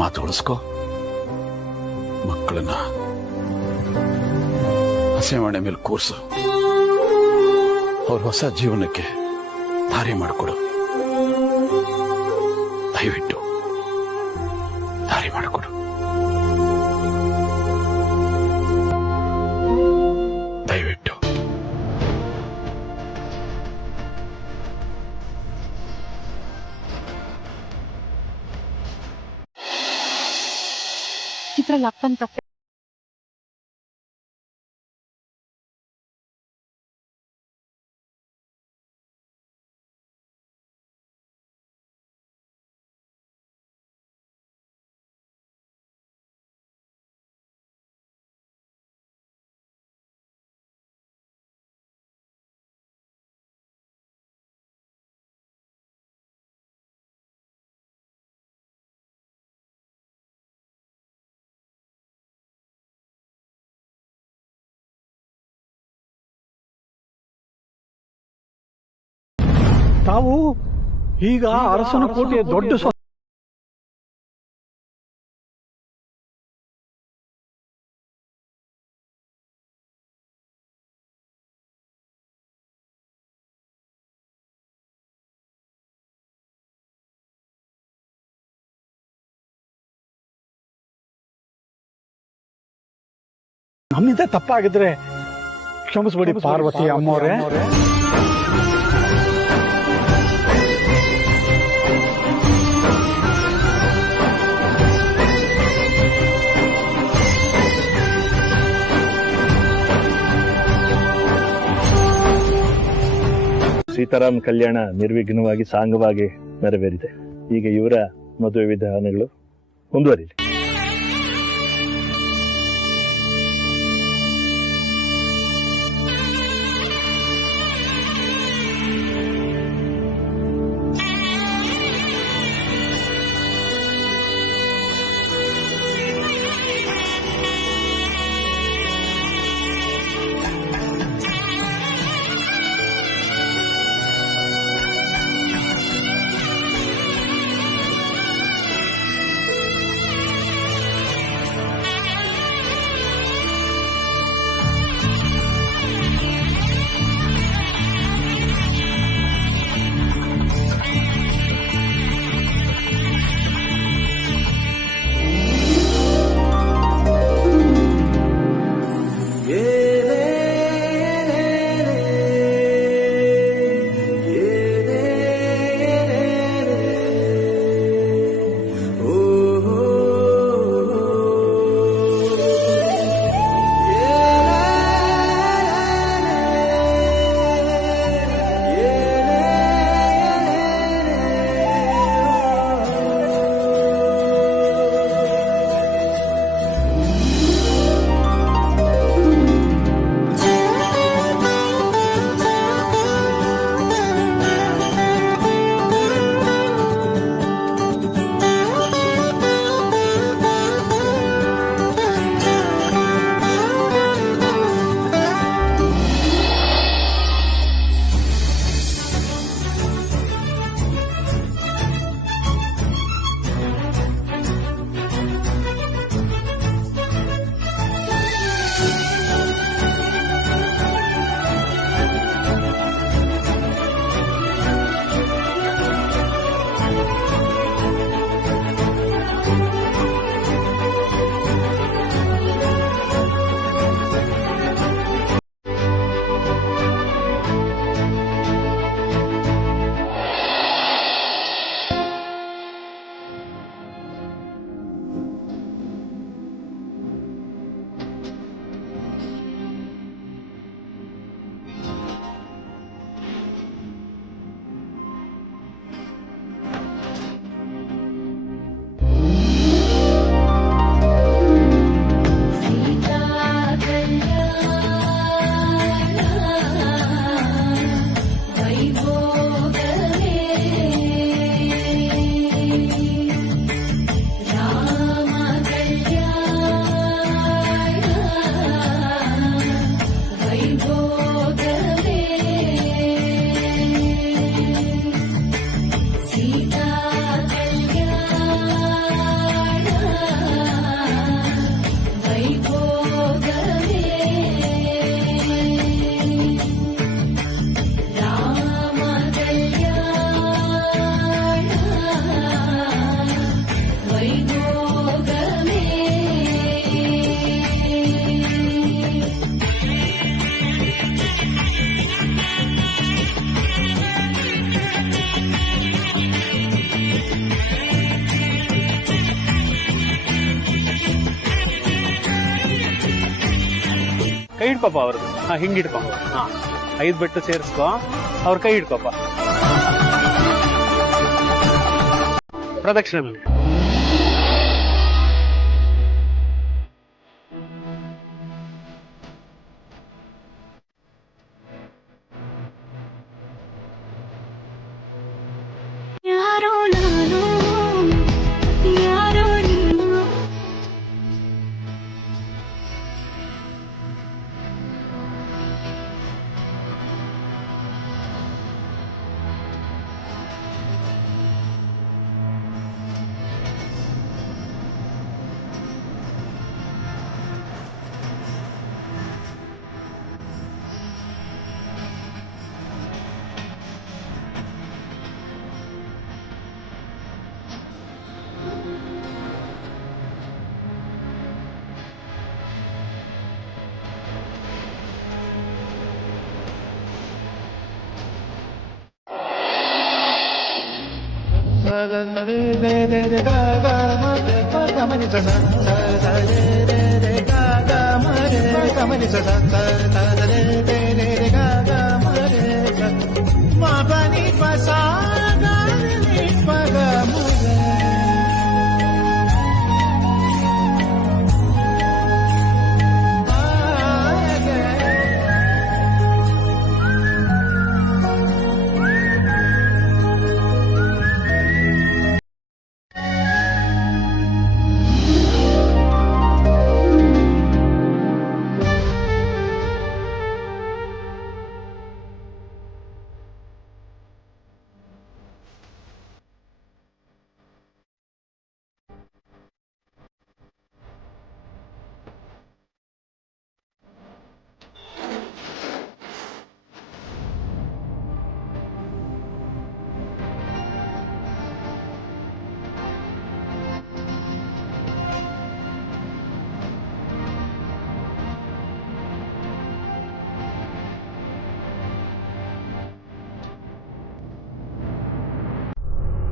ಮಾತು ಉಳಿಸ್ಕೋ. ಮಕ್ಕಳನ್ನ ಹಸೆಮಣೆ ಮೇಲೆ ಕೂರ್ಸು. ಅವ್ರ ಹೊಸ ಜೀವನಕ್ಕೆ ದಾರಿ ಮಾಡಿಕೊಡು. ದಯವಿಟ್ಟು ದಾರಿ ಮಾಡಿಕೊಡು. ದಯವಿಟ್ಟು. ಇದ್ರಲ್ಲಿ ಅಪ್ಪನ್ ತಪ್ಪೆ. ತಾವು ಈಗ ಅರಸನ ಕೋಟೆಯ ದೊಡ್ಡ ನಮ್ಮಿಂದ ತಪ್ಪಾಗಿದ್ರೆ ಕ್ಷಮಿಸ್ಬಿಡಿ ಪಾರ್ವತಿ ಅಮ್ಮೋರೆ. ಸೀತಾರಾಮ್ ಕಲ್ಯಾಣ ನಿರ್ವಿಘ್ನವಾಗಿ ಸಾಂಗವಾಗಿ ನೆರವೇರಿದೆ. ಈಗ ಇವರ ಮದುವೆ ವಿಧಾನಗಳು ಮುಂದುವರಿಲಿ. ಕೈ ಹಿಡ್ಕೊಪ್ಪ ಅವ್ರದ್ದು. ಹಿಂಗ್ ಹಿಡ್ಕೊ. 5 ಬೆಟ್ಟು ಸೇರಿಸ್ಕೊ, ಅವ್ರ ಕೈ ಹಿಡ್ಕೊಪ್ಪ. ಪ್ರದಕ್ಷಿಣೆ.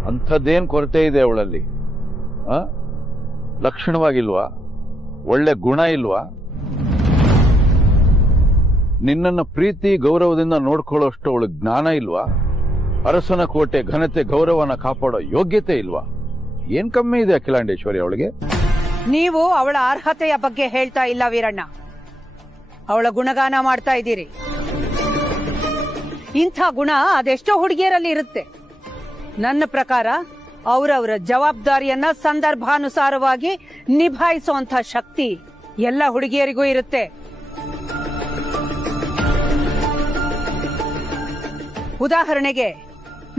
ಅಂಥದ್ದೇನ್ ಕೊರತೆ ಇದೆ ಅವಳಲ್ಲಿ? ಲಕ್ಷಣವಾಗಿಲ್ವಾ? ಒಳ್ಳೆ ಗುಣ ಇಲ್ವಾ? ನಿನ್ನನ್ನ ಪ್ರೀತಿ ಗೌರವದಿಂದ ನೋಡ್ಕೊಳ್ಳೋಷ್ಟು ಅವಳು ಜ್ಞಾನ ಇಲ್ವಾ? ಅರಸನ ಕೋಟೆ ಘನತೆ ಗೌರವನ ಕಾಪಾಡೋ ಯೋಗ್ಯತೆ ಇಲ್ವಾ? ಏನ್ ಕಮ್ಮಿ ಇದೆ ಅಖಿಲಾಂಡೇಶ್ವರಿ ಅವಳಿಗೆ? ನೀವು ಅವಳ ಅರ್ಹತೆಯ ಬಗ್ಗೆ ಹೇಳ್ತಾ ಇಲ್ಲ ವೀರಣ್ಣ, ಅವಳ ಗುಣಗಾನ ಮಾಡ್ತಾ ಇದ್ದೀರಿ. ಇಂಥ ಗುಣ ಅದೆಷ್ಟೋ ಹುಡುಗಿಯರಲ್ಲಿ ಇರುತ್ತೆ. ನನ್ನ ಪ್ರಕಾರ ಅವರವರ ಜವಾಬ್ದಾರಿಯನ್ನ ಸಂದರ್ಭಾನುಸಾರವಾಗಿ ನಿಭಾಯಿಸುವಂತ ಶಕ್ತಿ ಎಲ್ಲ ಹುಡುಗಿಯರಿಗೂ ಇರುತ್ತೆ. ಉದಾಹರಣೆಗೆ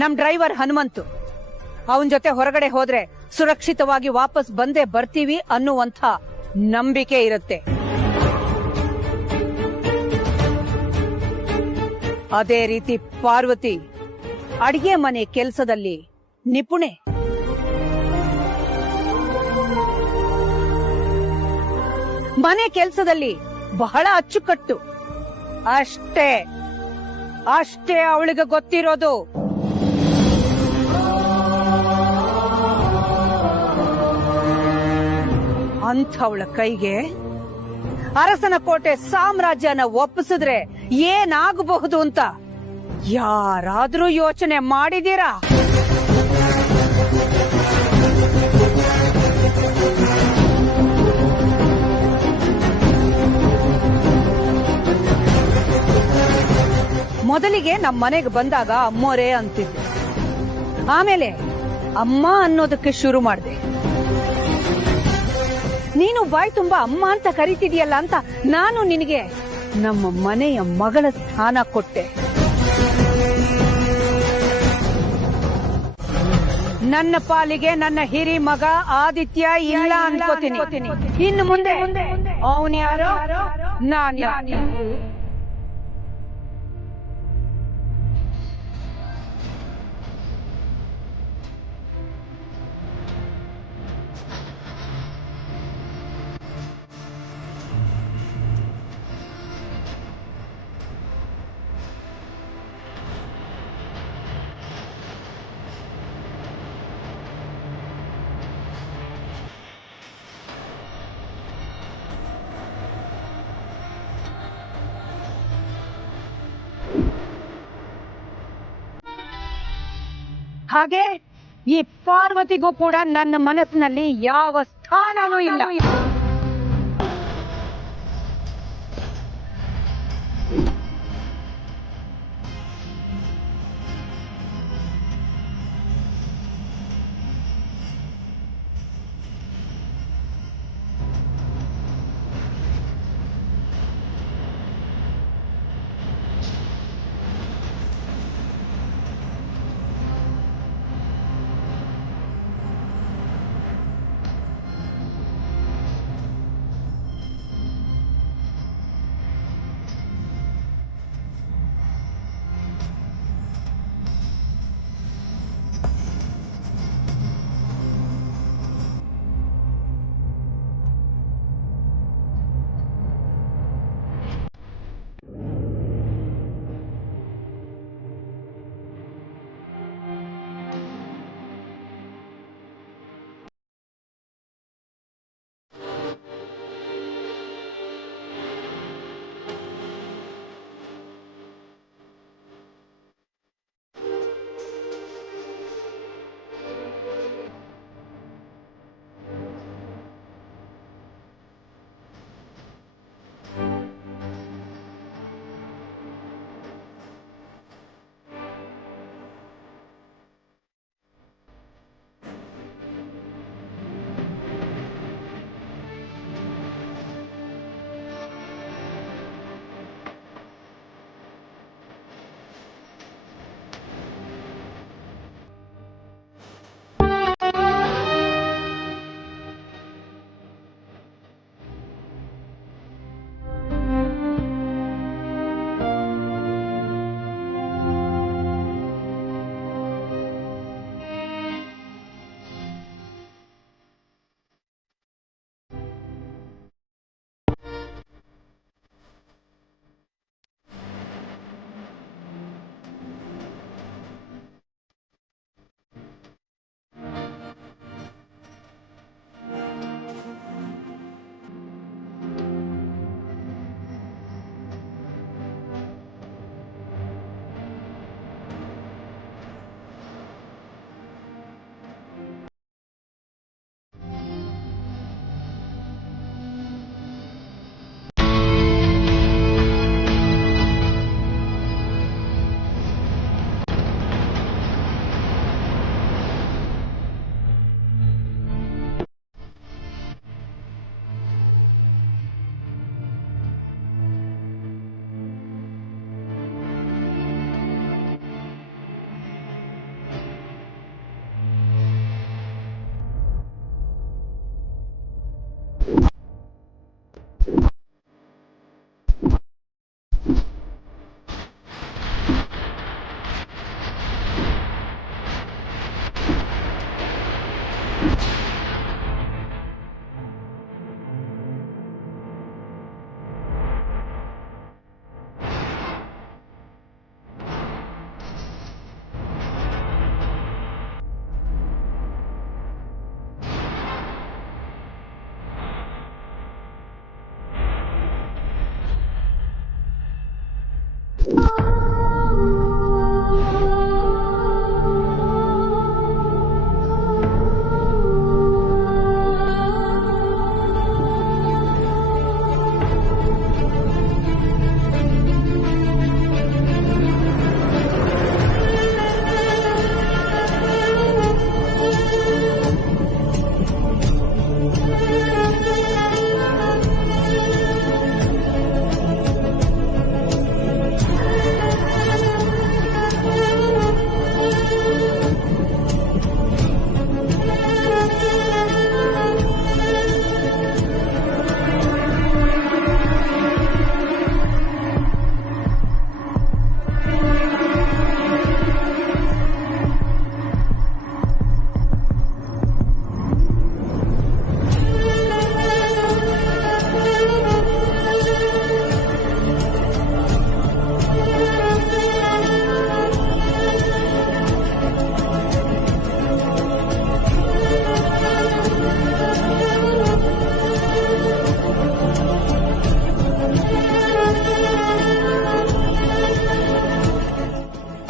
ನಮ್ ಡ್ರೈವರ್ ಹನುಮಂತು, ಅವನ್ ಜೊತೆ ಹೊರಗಡೆ ಹೋದ್ರೆ ಸುರಕ್ಷಿತವಾಗಿ ವಾಪಸ್ ಬಂದೇ ಬರ್ತೀವಿ ಅನ್ನುವಂಥ ನಂಬಿಕೆ ಇರುತ್ತೆ. ಅದೇ ರೀತಿ ಪಾರ್ವತಿ ಅಡಿಗೆ ಮನೆ ಕೆಲಸದಲ್ಲಿ ನಿಪುಣೆ. ಮನೆ ಕೆಲಸದಲ್ಲಿ ಬಹಳ ಅಚ್ಚುಕಟ್ಟು. ಅಷ್ಟೇ ಅವಳಿಗೆ ಗೊತ್ತಿರೋದು. ಅಂಥವಳ ಕೈಗೆ ಅರಸನ ಕೋಟೆ ಸಾಮ್ರಾಜ್ಯನ ಒಪ್ಪಿಸಿದ್ರೆ ಏನಾಗಬಹುದು ಅಂತ ಯಾರಾದ್ರೂ ಯೋಚನೆ ಮಾಡಿದೀರಾ? ಮೊದಲಿಗೆ ನಮ್ಮ ಮನೆಗೆ ಬಂದಾಗ ಅಮ್ಮೋರೇ ಅಂತಿದ್ದೆ. ಆಮೇಲೆ ಅಮ್ಮ ಅನ್ನೋದಕ್ಕೆ ಶುರು ಮಾಡಿದೆ. ನೀನು ಬಾಯ್ ತುಂಬಾ ಅಮ್ಮ ಅಂತ ಕರಿತಿದ್ಯಲ್ಲ ಅಂತ ನಾನು ನಿನಗೆ ನಮ್ಮ ಮನೆಯ ಮಗಳ ಸ್ಥಾನ ಕೊಟ್ಟೆ. ನನ್ನ ಪಾಲಿಗೆ ನನ್ನ ಹಿರಿ ಮಗ ಆದಿತ್ಯ ಇಲ್ಲ ಅನ್ಕೋತೀನಿ. ಇನ್ನು ಮುಂದೆ ಅವನ್ಯಾರೋ ನಾನ್ಯಾರೋ. ಹಾಗೆ ಈ ಪಾರ್ವತಿಗೂ ಕೂಡ ನನ್ನ ಮನಸ್ಸಿನಲ್ಲಿ ಯಾವ ಸ್ಥಾನವೂ ಇಲ್ಲ.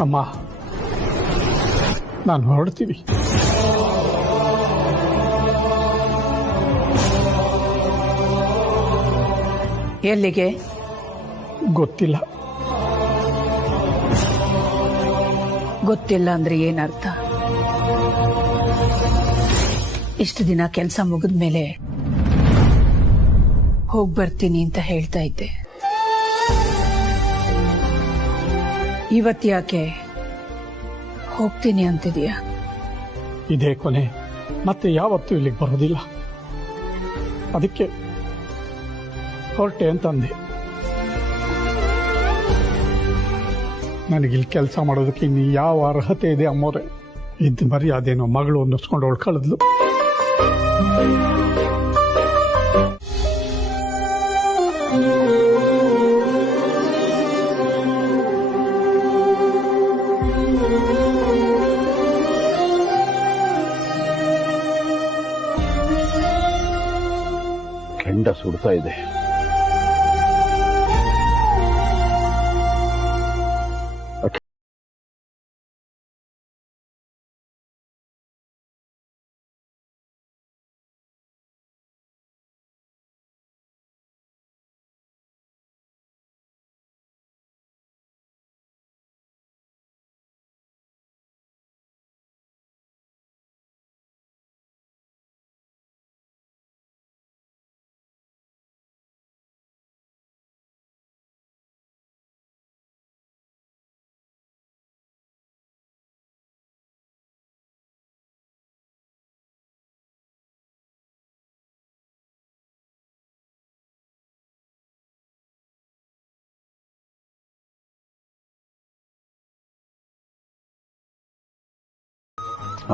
ಅಮ್ಮ, ನಾನು ಹೊರಡ್ತೀನಿ. ಎಲ್ಲಿಗೆ ಗೊತ್ತಿಲ್ಲ. ಗೊತ್ತಿಲ್ಲ ಅಂದ್ರೆ ಏನರ್ಥ? ಇಷ್ಟು ದಿನ ಕೆಲಸ ಮುಗಿದ್ಮೇಲೆ ಹೋಗ್ ಬರ್ತೀನಿ ಅಂತ ಹೇಳ್ತಾ ಇದ್ದೆ. ಇವತ್ತ್ಯಾಕೆ ಹೋಗ್ತೀನಿ ಅಂತಿದೀಯ? ಇದೇ ಕೊನೆ, ಮತ್ತೆ ಯಾವತ್ತೂ ಇಲ್ಲಿಗೆ ಬರೋದಿಲ್ಲ. ಅದಕ್ಕೆ ಹೊರಟೆ ಅಂತಂದೆ. ನನಗಿಲ್ಲಿ ಕೆಲಸ ಮಾಡೋದಕ್ಕೆ ಇನ್ನು ಯಾವ ಅರ್ಹತೆ ಇದೆ ಅಮ್ಮೋರೆ? ಇದ್ದು ಮರ್ಯಾದೇನೋ ಮಗಳು ಅನ್ನಿಸ್ಕೊಂಡು ಅವಳು ಕಳೆದ್ಲು. ಕೆಂಡ ಸುಡ್ತಾ ಇದೆ.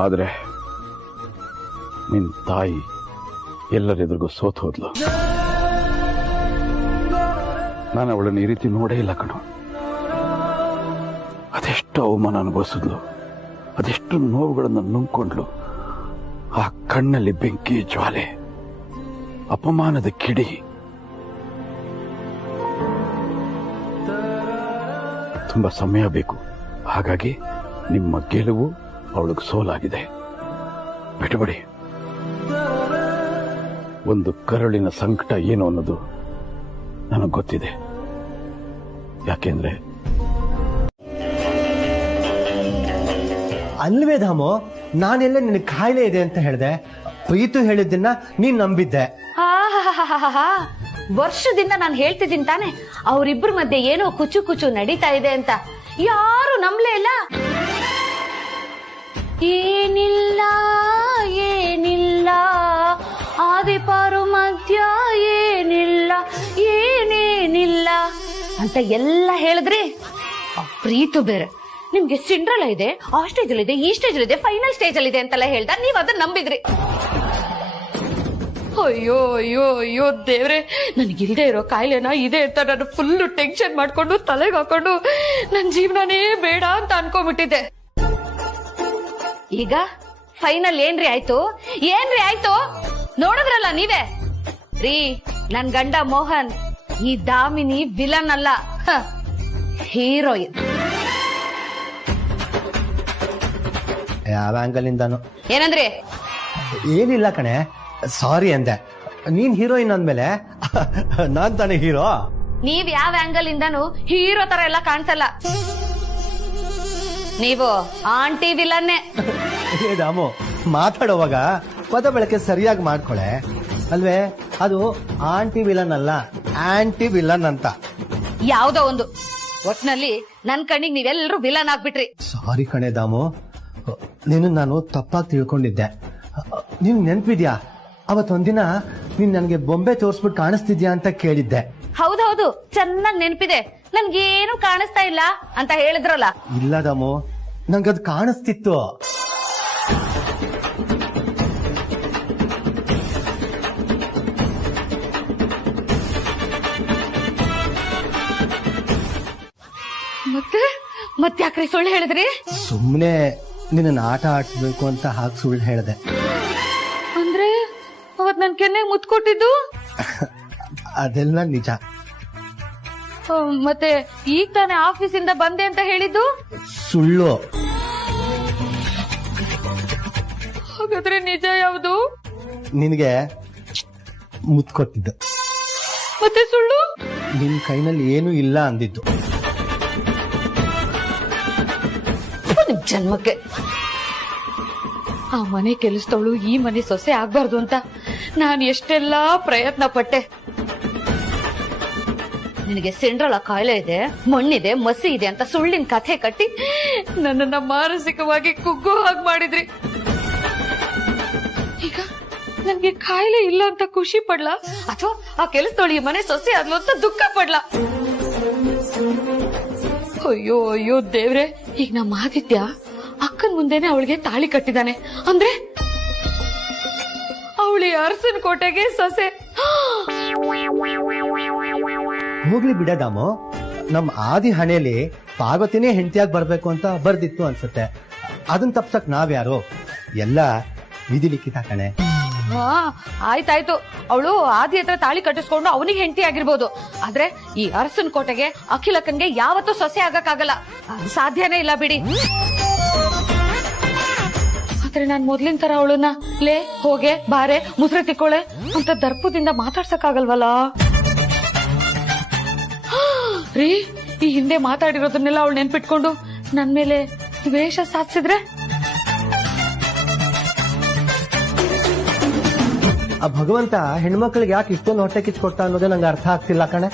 ಆದ್ರೆ ನಿನ್ ತಾಯಿ ಎಲ್ಲರೆದುರಿಗೂ ಸೋತ್ ಹೋದ್ಲು. ನಾನು ಅವಳನ್ನು ಈ ರೀತಿ ನೋಡೇ ಇಲ್ಲ ಕಣೋ. ಅದೆಷ್ಟು ಅವಮಾನ ಅನುಭವಿಸಿದ್ಲು, ಅದೆಷ್ಟು ನೋವುಗಳನ್ನು ನುಂಗ್ಕೊಂಡ್ಲು. ಆ ಕಣ್ಣಲ್ಲಿ ಬೆಂಕಿ ಜ್ವಾಲೆ, ಅಪಮಾನದ ಕಿಡಿ. ತುಂಬಾ ಸಮಯ ಬೇಕು. ಹಾಗಾಗಿ ನಿಮ್ಮ ಗೆಲುವು ಅವಳಿಗೆ ಸೋಲಾಗಿದೆ. ಬಿಟ್ಟುಬಿಡಿ. ಒಂದು ಕರುಳಿನ ಸಂಕಟ ಏನು ಅನ್ನೋದು ನನಗೆ ಗೊತ್ತಿದೆ. ಯಾಕೆಂದ್ರೆ ಅಲ್ವೇ ಧಾಮು, ನಾನೆಲ್ಲ ನಿನಗೆ ಕಾಯಿಲೆ ಇದೆ ಅಂತ ಹೇಳಿದೆ. ಪ್ರೀತು ಹೇಳಿದ್ದನ್ನ ನೀನ್ ನಂಬಿದ್ದೆ. ವರ್ಷದಿಂದ ನಾನು ಹೇಳ್ತಿದ್ದೀನಿ ತಾನೆ, ಅವರಿಬ್ಬರ ಮಧ್ಯೆ ಏನೋ ಕುಚು ಕುಚು ನಡೀತಾ ಇದೆ ಅಂತ. ಯಾರು ನಂಬಲೇ ಇಲ್ಲ. ಏನಿಲ್ಲ ಏನಿಲ್ಲ ಆದಿಪಾರು ಮಧ್ಯ ಏನಿಲ್ಲ ಏನೇನಿಲ್ಲ ಅಂತ ಎಲ್ಲ ಹೇಳಿದ್ರಿ. ಆ ಪ್ರೀತು ಬೇರೆ ನಿಮ್ಗೆ ಸಿಂಡ್ರಲ್ಲ ಇದೆ, ಆ ಸ್ಟೇಜ್ ಅಲ್ಲಿ ಇದೆ, ಈ ಸ್ಟೇಜ್ ಅಲ್ಲಿ ಇದೆ, ಫೈನಲ್ ಸ್ಟೇಜ್ ಅಲ್ಲಿ ಇದೆ ಅಂತೆಲ್ಲ ಹೇಳ್ದ, ನೀವ್ ಅದನ್ನ ನಂಬಿದ್ರಿ. ಅಯ್ಯೋ ಅಯ್ಯೋ ಅಯ್ಯೋ ದೇವ್ರೆ, ನನ್ಗಿಲ್ದೇ ಇರೋ ಕಾಯಿಲೆನ ಇದೆ ಅಂತ ನಾನು ಫುಲ್ ಟೆನ್ಷನ್ ಮಾಡ್ಕೊಂಡು ತಲೆಗೆ ಹಾಕೊಂಡು ನನ್ ಜೀವನನೇ ಬೇಡ ಅಂತ ಅನ್ಕೊಂಡ್ಬಿಟ್ಟಿದ್ದೆ. ಈಗ ಫೈನಲ್ ಏನ್ರಿ ಆಯ್ತು? ನೋಡಿದ್ರಲ್ಲ ನೀವೇ ರೀ, ನನ್ ಗಂಡ ಮೋಹನ್ ಈ ದಾಮಿನಿ ವಿಲನ್ ಅಲ್ಲ, ಹೀರೋಯಿನ್. ಯಾವ ಆಂಗಲ್ ಇಂದಾನು ಏನಂದ್ರಿ? ಏನಿಲ್ಲ ಕಣೆ, ಸಾರಿ ಅಂದೆ. ನೀನ್ ಹೀರೋಯಿನ್ ಅಂದ್ಮೇಲೆ ನಾನ್ ತಾನೇ ಹೀರೋ. ನೀವ್ ಯಾವ ಆಂಗಲ್ ಇಂದಾನು ಹೀರೋ ತರ ಎಲ್ಲ ಕಾಣಿಸಲ್ಲ, ನೀವು ಆಂಟಿ ವಿಲನ್ನೇ. ರಾಮು, ಮಾತಾಡುವಾಗ ಪದ ಬಳಕೆ ಸರಿಯಾಗಿ ಮಾಡ್ಕೊಳೆ ಅಲ್ವೇ. ಅದು ಆಂಟಿ ವಿಲನ್ ಅಲ್ಲ, ಆಂಟಿ ವಿಲನ್ ಅಂತ. ಯಾವ್ದೋ ಒಂದು ಒಟ್ನಲ್ಲಿ ನನ್ ಕಣ್ಣಿಗೆ ನೀವೆಲ್ಲರೂ ವಿಲನ್ ಆಗ್ಬಿಟ್ರಿ. ಸಾರಿ ಕಣೆ ದಾಮು, ನೀನು ನಾನು ತಪ್ಪಾಗಿ ತಿಳ್ಕೊಂಡಿದ್ದೆ. ನಿನ್ ನೆನ್ಪಿದ್ಯಾ ಅವತ್ತೊಂದಿನ ನೀನ್ ನನ್ಗೆ ಬೊಂಬೆ ತೋರ್ಸ್ಬಿಟ್ಟು ಕಾಣಿಸ್ತಿದ್ಯಾ ಅಂತ ಕೇಳಿದ್ದೆ. ಹೌದೌದು, ಚೆನ್ನಾಗ್ ನೆನ್ಪಿದೆ. ನನ್ಗೇನು ಕಾಣಿಸ್ತಾ ಇಲ್ಲ ಅಂತ ಹೇಳಿದ್ರಲ್ಲ. ಇಲ್ಲ ದಾಮು, ನಂಗದ್ ಕಾಣಿಸ್ತಿತ್ತು. ಮತ್ತೆ ಯಾಕ್ರಿ ಸುಳ್ಳು ಹೇಳಿದ್ರಿ? ಸುಮ್ನೆ ನಿನ್ನ ಆಟ ಆಡ್ಸ್ಬೇಕು ಅಂತ ಹಾಗೆ ಸುಳ್ಳು ಹೇಳ್ದೆ. ಅಂದ್ರೆ ಅವತ್ ನನ್ ಕೆನ್ನೆಗೆ ಮುತ್ತು ಕೊಟ್ಟಿದ್ದು ಅದೆಲ್ಲ ನಿಜ. ಮತ್ತೆ ಈಗ ತಾನೇ ಆಫೀಸಿಂದ ಬಂದೆ ಅಂತ ಹೇಳಿದ್ದು ಸುಳ್ಳು. ಹಾಗಾದ್ರೆ ನಿಜ ಯಾವುದು? ನಿನಗೆ ಮುತ್ತು ಕೊಟ್ಟಿದ್ದು. ಮತ್ತೆ ಸುಳ್ಳು? ನಿನ್ ಕೈನಲ್ಲಿ ಏನು ಇಲ್ಲ ಅಂದಿದ್ದು. ಜನ್ಮಕ್ಕೆ ಆ ಮನೆ ಕೆಲಸದವಳು ಈ ಮನೆ ಸೊಸೆ ಆಗ್ಬಾರ್ದು ಅಂತ ನಾನು ಎಷ್ಟೆಲ್ಲಾ ಪ್ರಯತ್ನ ಪಟ್ಟೆ. ನಿನಗೆ ಸಿಂಡ್ರಲ ಕಾಯಿಲೆ ಇದೆ, ಮಣ್ಣಿದೆ, ಮಸಿ ಇದೆ ಅಂತ ಸುಳ್ಳಿನ ಕಥೆ ಕಟ್ಟಿ ನನ್ನನ್ನ ಮಾನಸಿಕವಾಗಿ ಕುಗ್ಗೋ ಹಾಗೆ ಮಾಡಿದ್ರಿ. ಈಗ ನನ್ಗೆ ಕಾಯಿಲೆ ಇಲ್ಲ ಅಂತ ಖುಷಿ ಪಡ್ಲಾ ಅಥವಾ ಆ ಕೆಲಸದವಳು ಈ ಮನೆ ಸೊಸೆ ಆದ್ಲು ಅಂತ ದುಃಖ ಪಡ್ಲಾ? ಅಯ್ಯೋ ಅಯ್ಯೋ ದೇವ್ರೆ, ಈಗ ನಮ್ಮ ಆದಿತ್ಯ ಅಕ್ಕನ್ ಮುಂದೆನೆ ಅವಳಿಗೆ ತಾಳಿ ಕಟ್ಟಿದಾನೆ ಅಂದ್ರೆ ಅವಳಿ ಅರಸನ್ ಕೋಟೆಗೆ ಸೊಸೆ. ಹೋಗ್ಲಿ ಬಿಡದಾಮು, ನಮ್ ಆದಿ ಹಣೆಯಲ್ಲಿ ಪಾರ್ವತಿನೇ ಹೆಂಡತಿಯಾಗಿ ಬರ್ಬೇಕು ಅಂತ ಬರ್ದಿತ್ತು ಅನ್ಸುತ್ತೆ. ಅದನ್ ತಪ್ಸಕ್ ನಾವ್ಯಾರು? ಎಲ್ಲ ವಿಧಿ ಲಿಖಿತ ಕಣೆ. ಆಯ್ತಾಯ್ತು, ಅವಳು ಆದಿ ಹತ್ರ ತಾಳಿ ಕಟ್ಟಿಸ್ಕೊಂಡು ಅವನಿಗೆ ಹೆಂಡತಿ ಆಗಿರ್ಬೋದು, ಆದ್ರೆ ಈ ಅರಸನ್ ಕೋಟೆಗೆ ಅಖಿಲಕ್ಕನ್ಗೆ ಯಾವತ್ತೂ ಸೊಸೆ ಆಗಕ್ಕಾಗಲ್ಲ. ಅದು ಸಾಧ್ಯನೇ ಇಲ್ಲ ಬಿಡಿ. ಆದ್ರೆ ನಾನ್ ಮೊದ್ಲಿನ ತರ ಅವಳನ್ನ ಲೇ ಹೋಗೆ ಬಾರೆ ಮುಸ್ರೆ ತಿಕ್ಕೋಳೆ ಅಂತ ದರ್ಪದಿಂದ ಮಾತಾಡ್ಸಕ್ಕಾಗಲ್ವಲ್ಲ ರೀ. ಈ ಹಿಂದೆ ಮಾತಾಡಿರೋದನ್ನೆಲ್ಲ ಅವಳು ನೆನ್ಪಿಟ್ಕೊಂಡು ನನ್ ಮೇಲೆ ದ್ವೇಷ ಸಾಧಿಸಿದ್ರೆ ಆ ಭಗವಂತ ಹೆಣ್ಮಕ್ಳಿಗೆ ಯಾಕೆ ಇಷ್ಟೊಂದು ಹೊಟ್ಟೆ ಕಿಚ್ಕೊಡ್ತಾ ಅನ್ನೋದೇ ನಂಗೆ ಅರ್ಥ ಆಗ್ತಿಲ್ಲ ಕಣೆ.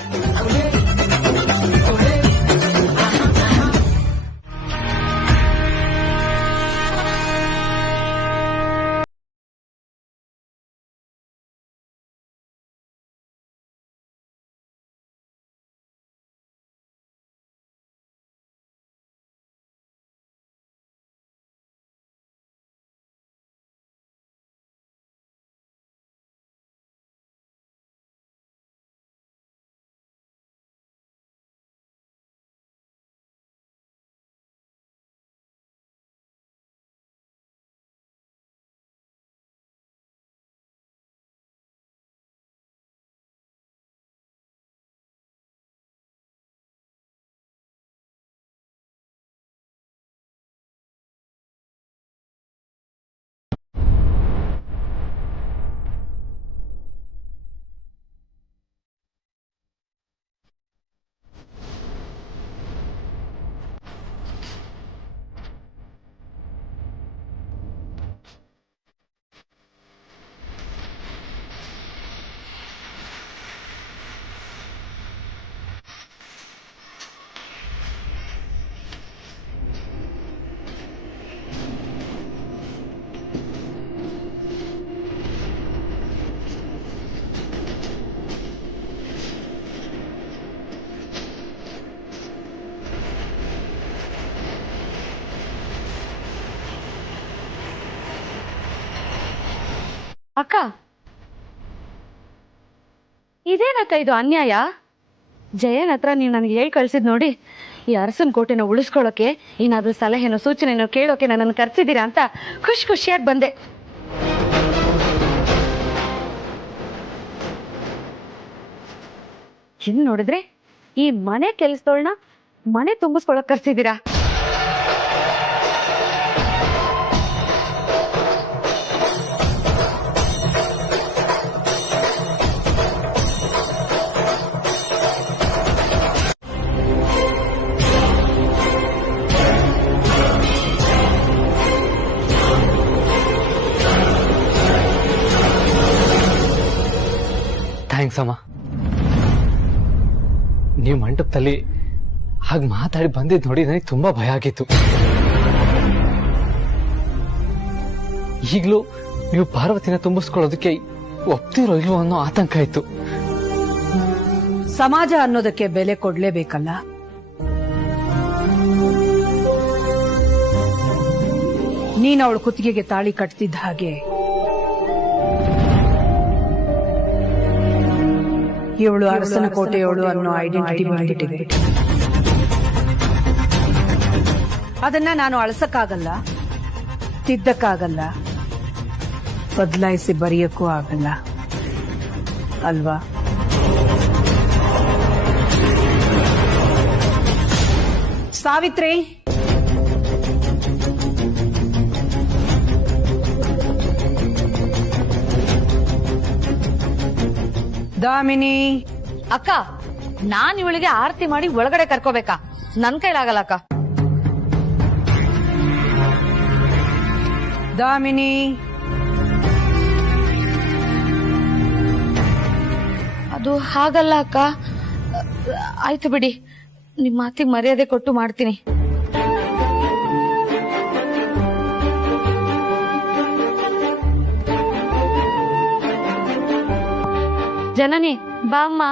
ಅಕ್ಕ, ಇದೇನಕ್ಕ ಇದು ಅನ್ಯಾಯ? ಜಯನ್ ಹತ್ರ ನೀವು ನನಗೆ ಹೇಳಿ ಕಳ್ಸಿದ್ ನೋಡಿ, ಈ ಅರಸನ ಕೋಟೆನ ಉಳಿಸ್ಕೊಳ್ಳೋಕೆ ಏನಾದ್ರೂ ಸಲಹೆನೋ ಸೂಚನೆನೋ ಕೇಳೋಕೆ ನನ್ನನ್ನು ಕರ್ಸಿದ್ದೀರಾ ಅಂತ ಖುಷಿಯಾಗಿ ಬಂದೆ. ಇನ್ ನೋಡಿದ್ರೆ ಈ ಮನೆ ಕೆಲಸದೊಳನ ಮನೆ ತುಂಬಿಸ್ಕೊಳಕ್ ಕರ್ಸಿದ್ದೀರಾ. ಥ್ಯಾಂಕ್ಸ್ ಅಮ್ಮ. ನೀವು ಮಂಟಪದಲ್ಲಿ ಹಾಗೆ ಮಾತಾಡಿ ಬಂದಿದ್ದು ನೋಡಿ ನನಗೆ ತುಂಬಾ ಭಯ ಆಗಿತ್ತು. ಈಗಲೂ ನೀವು ಪಾರ್ವತಿನ ತುಂಬಿಸ್ಕೊಳ್ಳೋದಕ್ಕೆ ಒಪ್ತಿರೋ ಇಲ್ವೋ ಅನ್ನೋ ಆತಂಕ ಇತ್ತು. ಸಮಾಜ ಅನ್ನೋದಕ್ಕೆ ಬೆಲೆ ಕೊಡ್ಲೇಬೇಕಲ್ಲ. ನೀನ್ ಅವಳ ಕುತ್ತಿಗೆಗೆ ತಾಳಿ ಕಟ್ತಿದ್ದ ಹಾಗೆ ಇವಳು ಅರಸನ ಕೋಟೆಯವಳು ಅನ್ನೋ ಐಡೆಂಟಿಟಿ ಬಂದ್ಬಿಟ್ಟಿದೆ. ಅದನ್ನ ನಾನು ಅಳಸಕ್ಕಾಗಲ್ಲ, ತಿದ್ದಕ್ಕಾಗಲ್ಲ, ಬದಲಾಯಿಸಿ ಬರೆಯಕ್ಕೂ ಆಗಲ್ಲ ಅಲ್ವಾ? ಸಾವಿತ್ರಿ, ದಾಮಿನಿ. ಅಕ್ಕ, ನಾನ್ ಇವಳಿಗೆ ಆರತಿ ಮಾಡಿ ಒಳಗಡೆ ಕರ್ಕೋಬೇಕಾ? ನನ್ ಕೈಲಾಗಲ್ಲ ಅಕ್ಕ. ದಾಮಿನಿ, ಅದು ಹಾಗಲ್ಲ ಅಕ್ಕ. ಆಯ್ತು ಬಿಡಿ, ನಿಮ್ ಮಾತಿಗೆ ಮರ್ಯಾದೆ ಕೊಟ್ಟು ಮಾಡ್ತೀನಿ. ಜನನಿ ಬಾ ಅಮ್ಮ.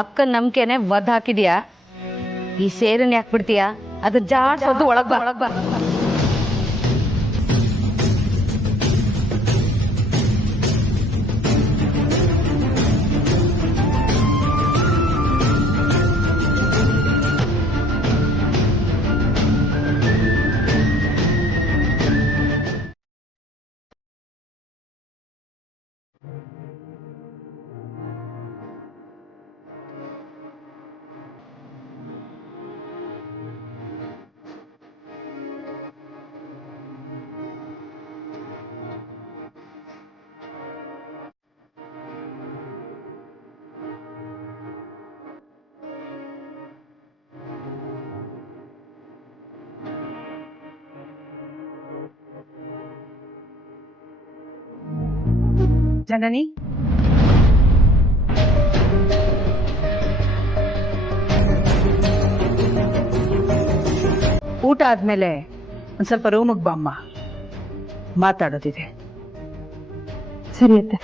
ಅಕ್ಕನ ನಂಬಿಕೆನೆ ಒದ್ ಹಾಕಿದ್ಯಾ? ಈ ಸೇರನ್ ಯಾಕೆ ಬಿಡ್ತೀಯಾ? ಅದು ಜಾಡ್ಸೋದು ಒಳಗ್ ಬಾ. ಜನನಿ, ಊಟ ಆದ್ಮೇಲೆ ಒಂದ್ ಸ್ವಲ್ಪ ರೂಮಿಗೆ ಬಾಮ್ಮ, ಮಾತಾಡೋದಿದೆ. ಸರಿ ಅತ್ತೆ.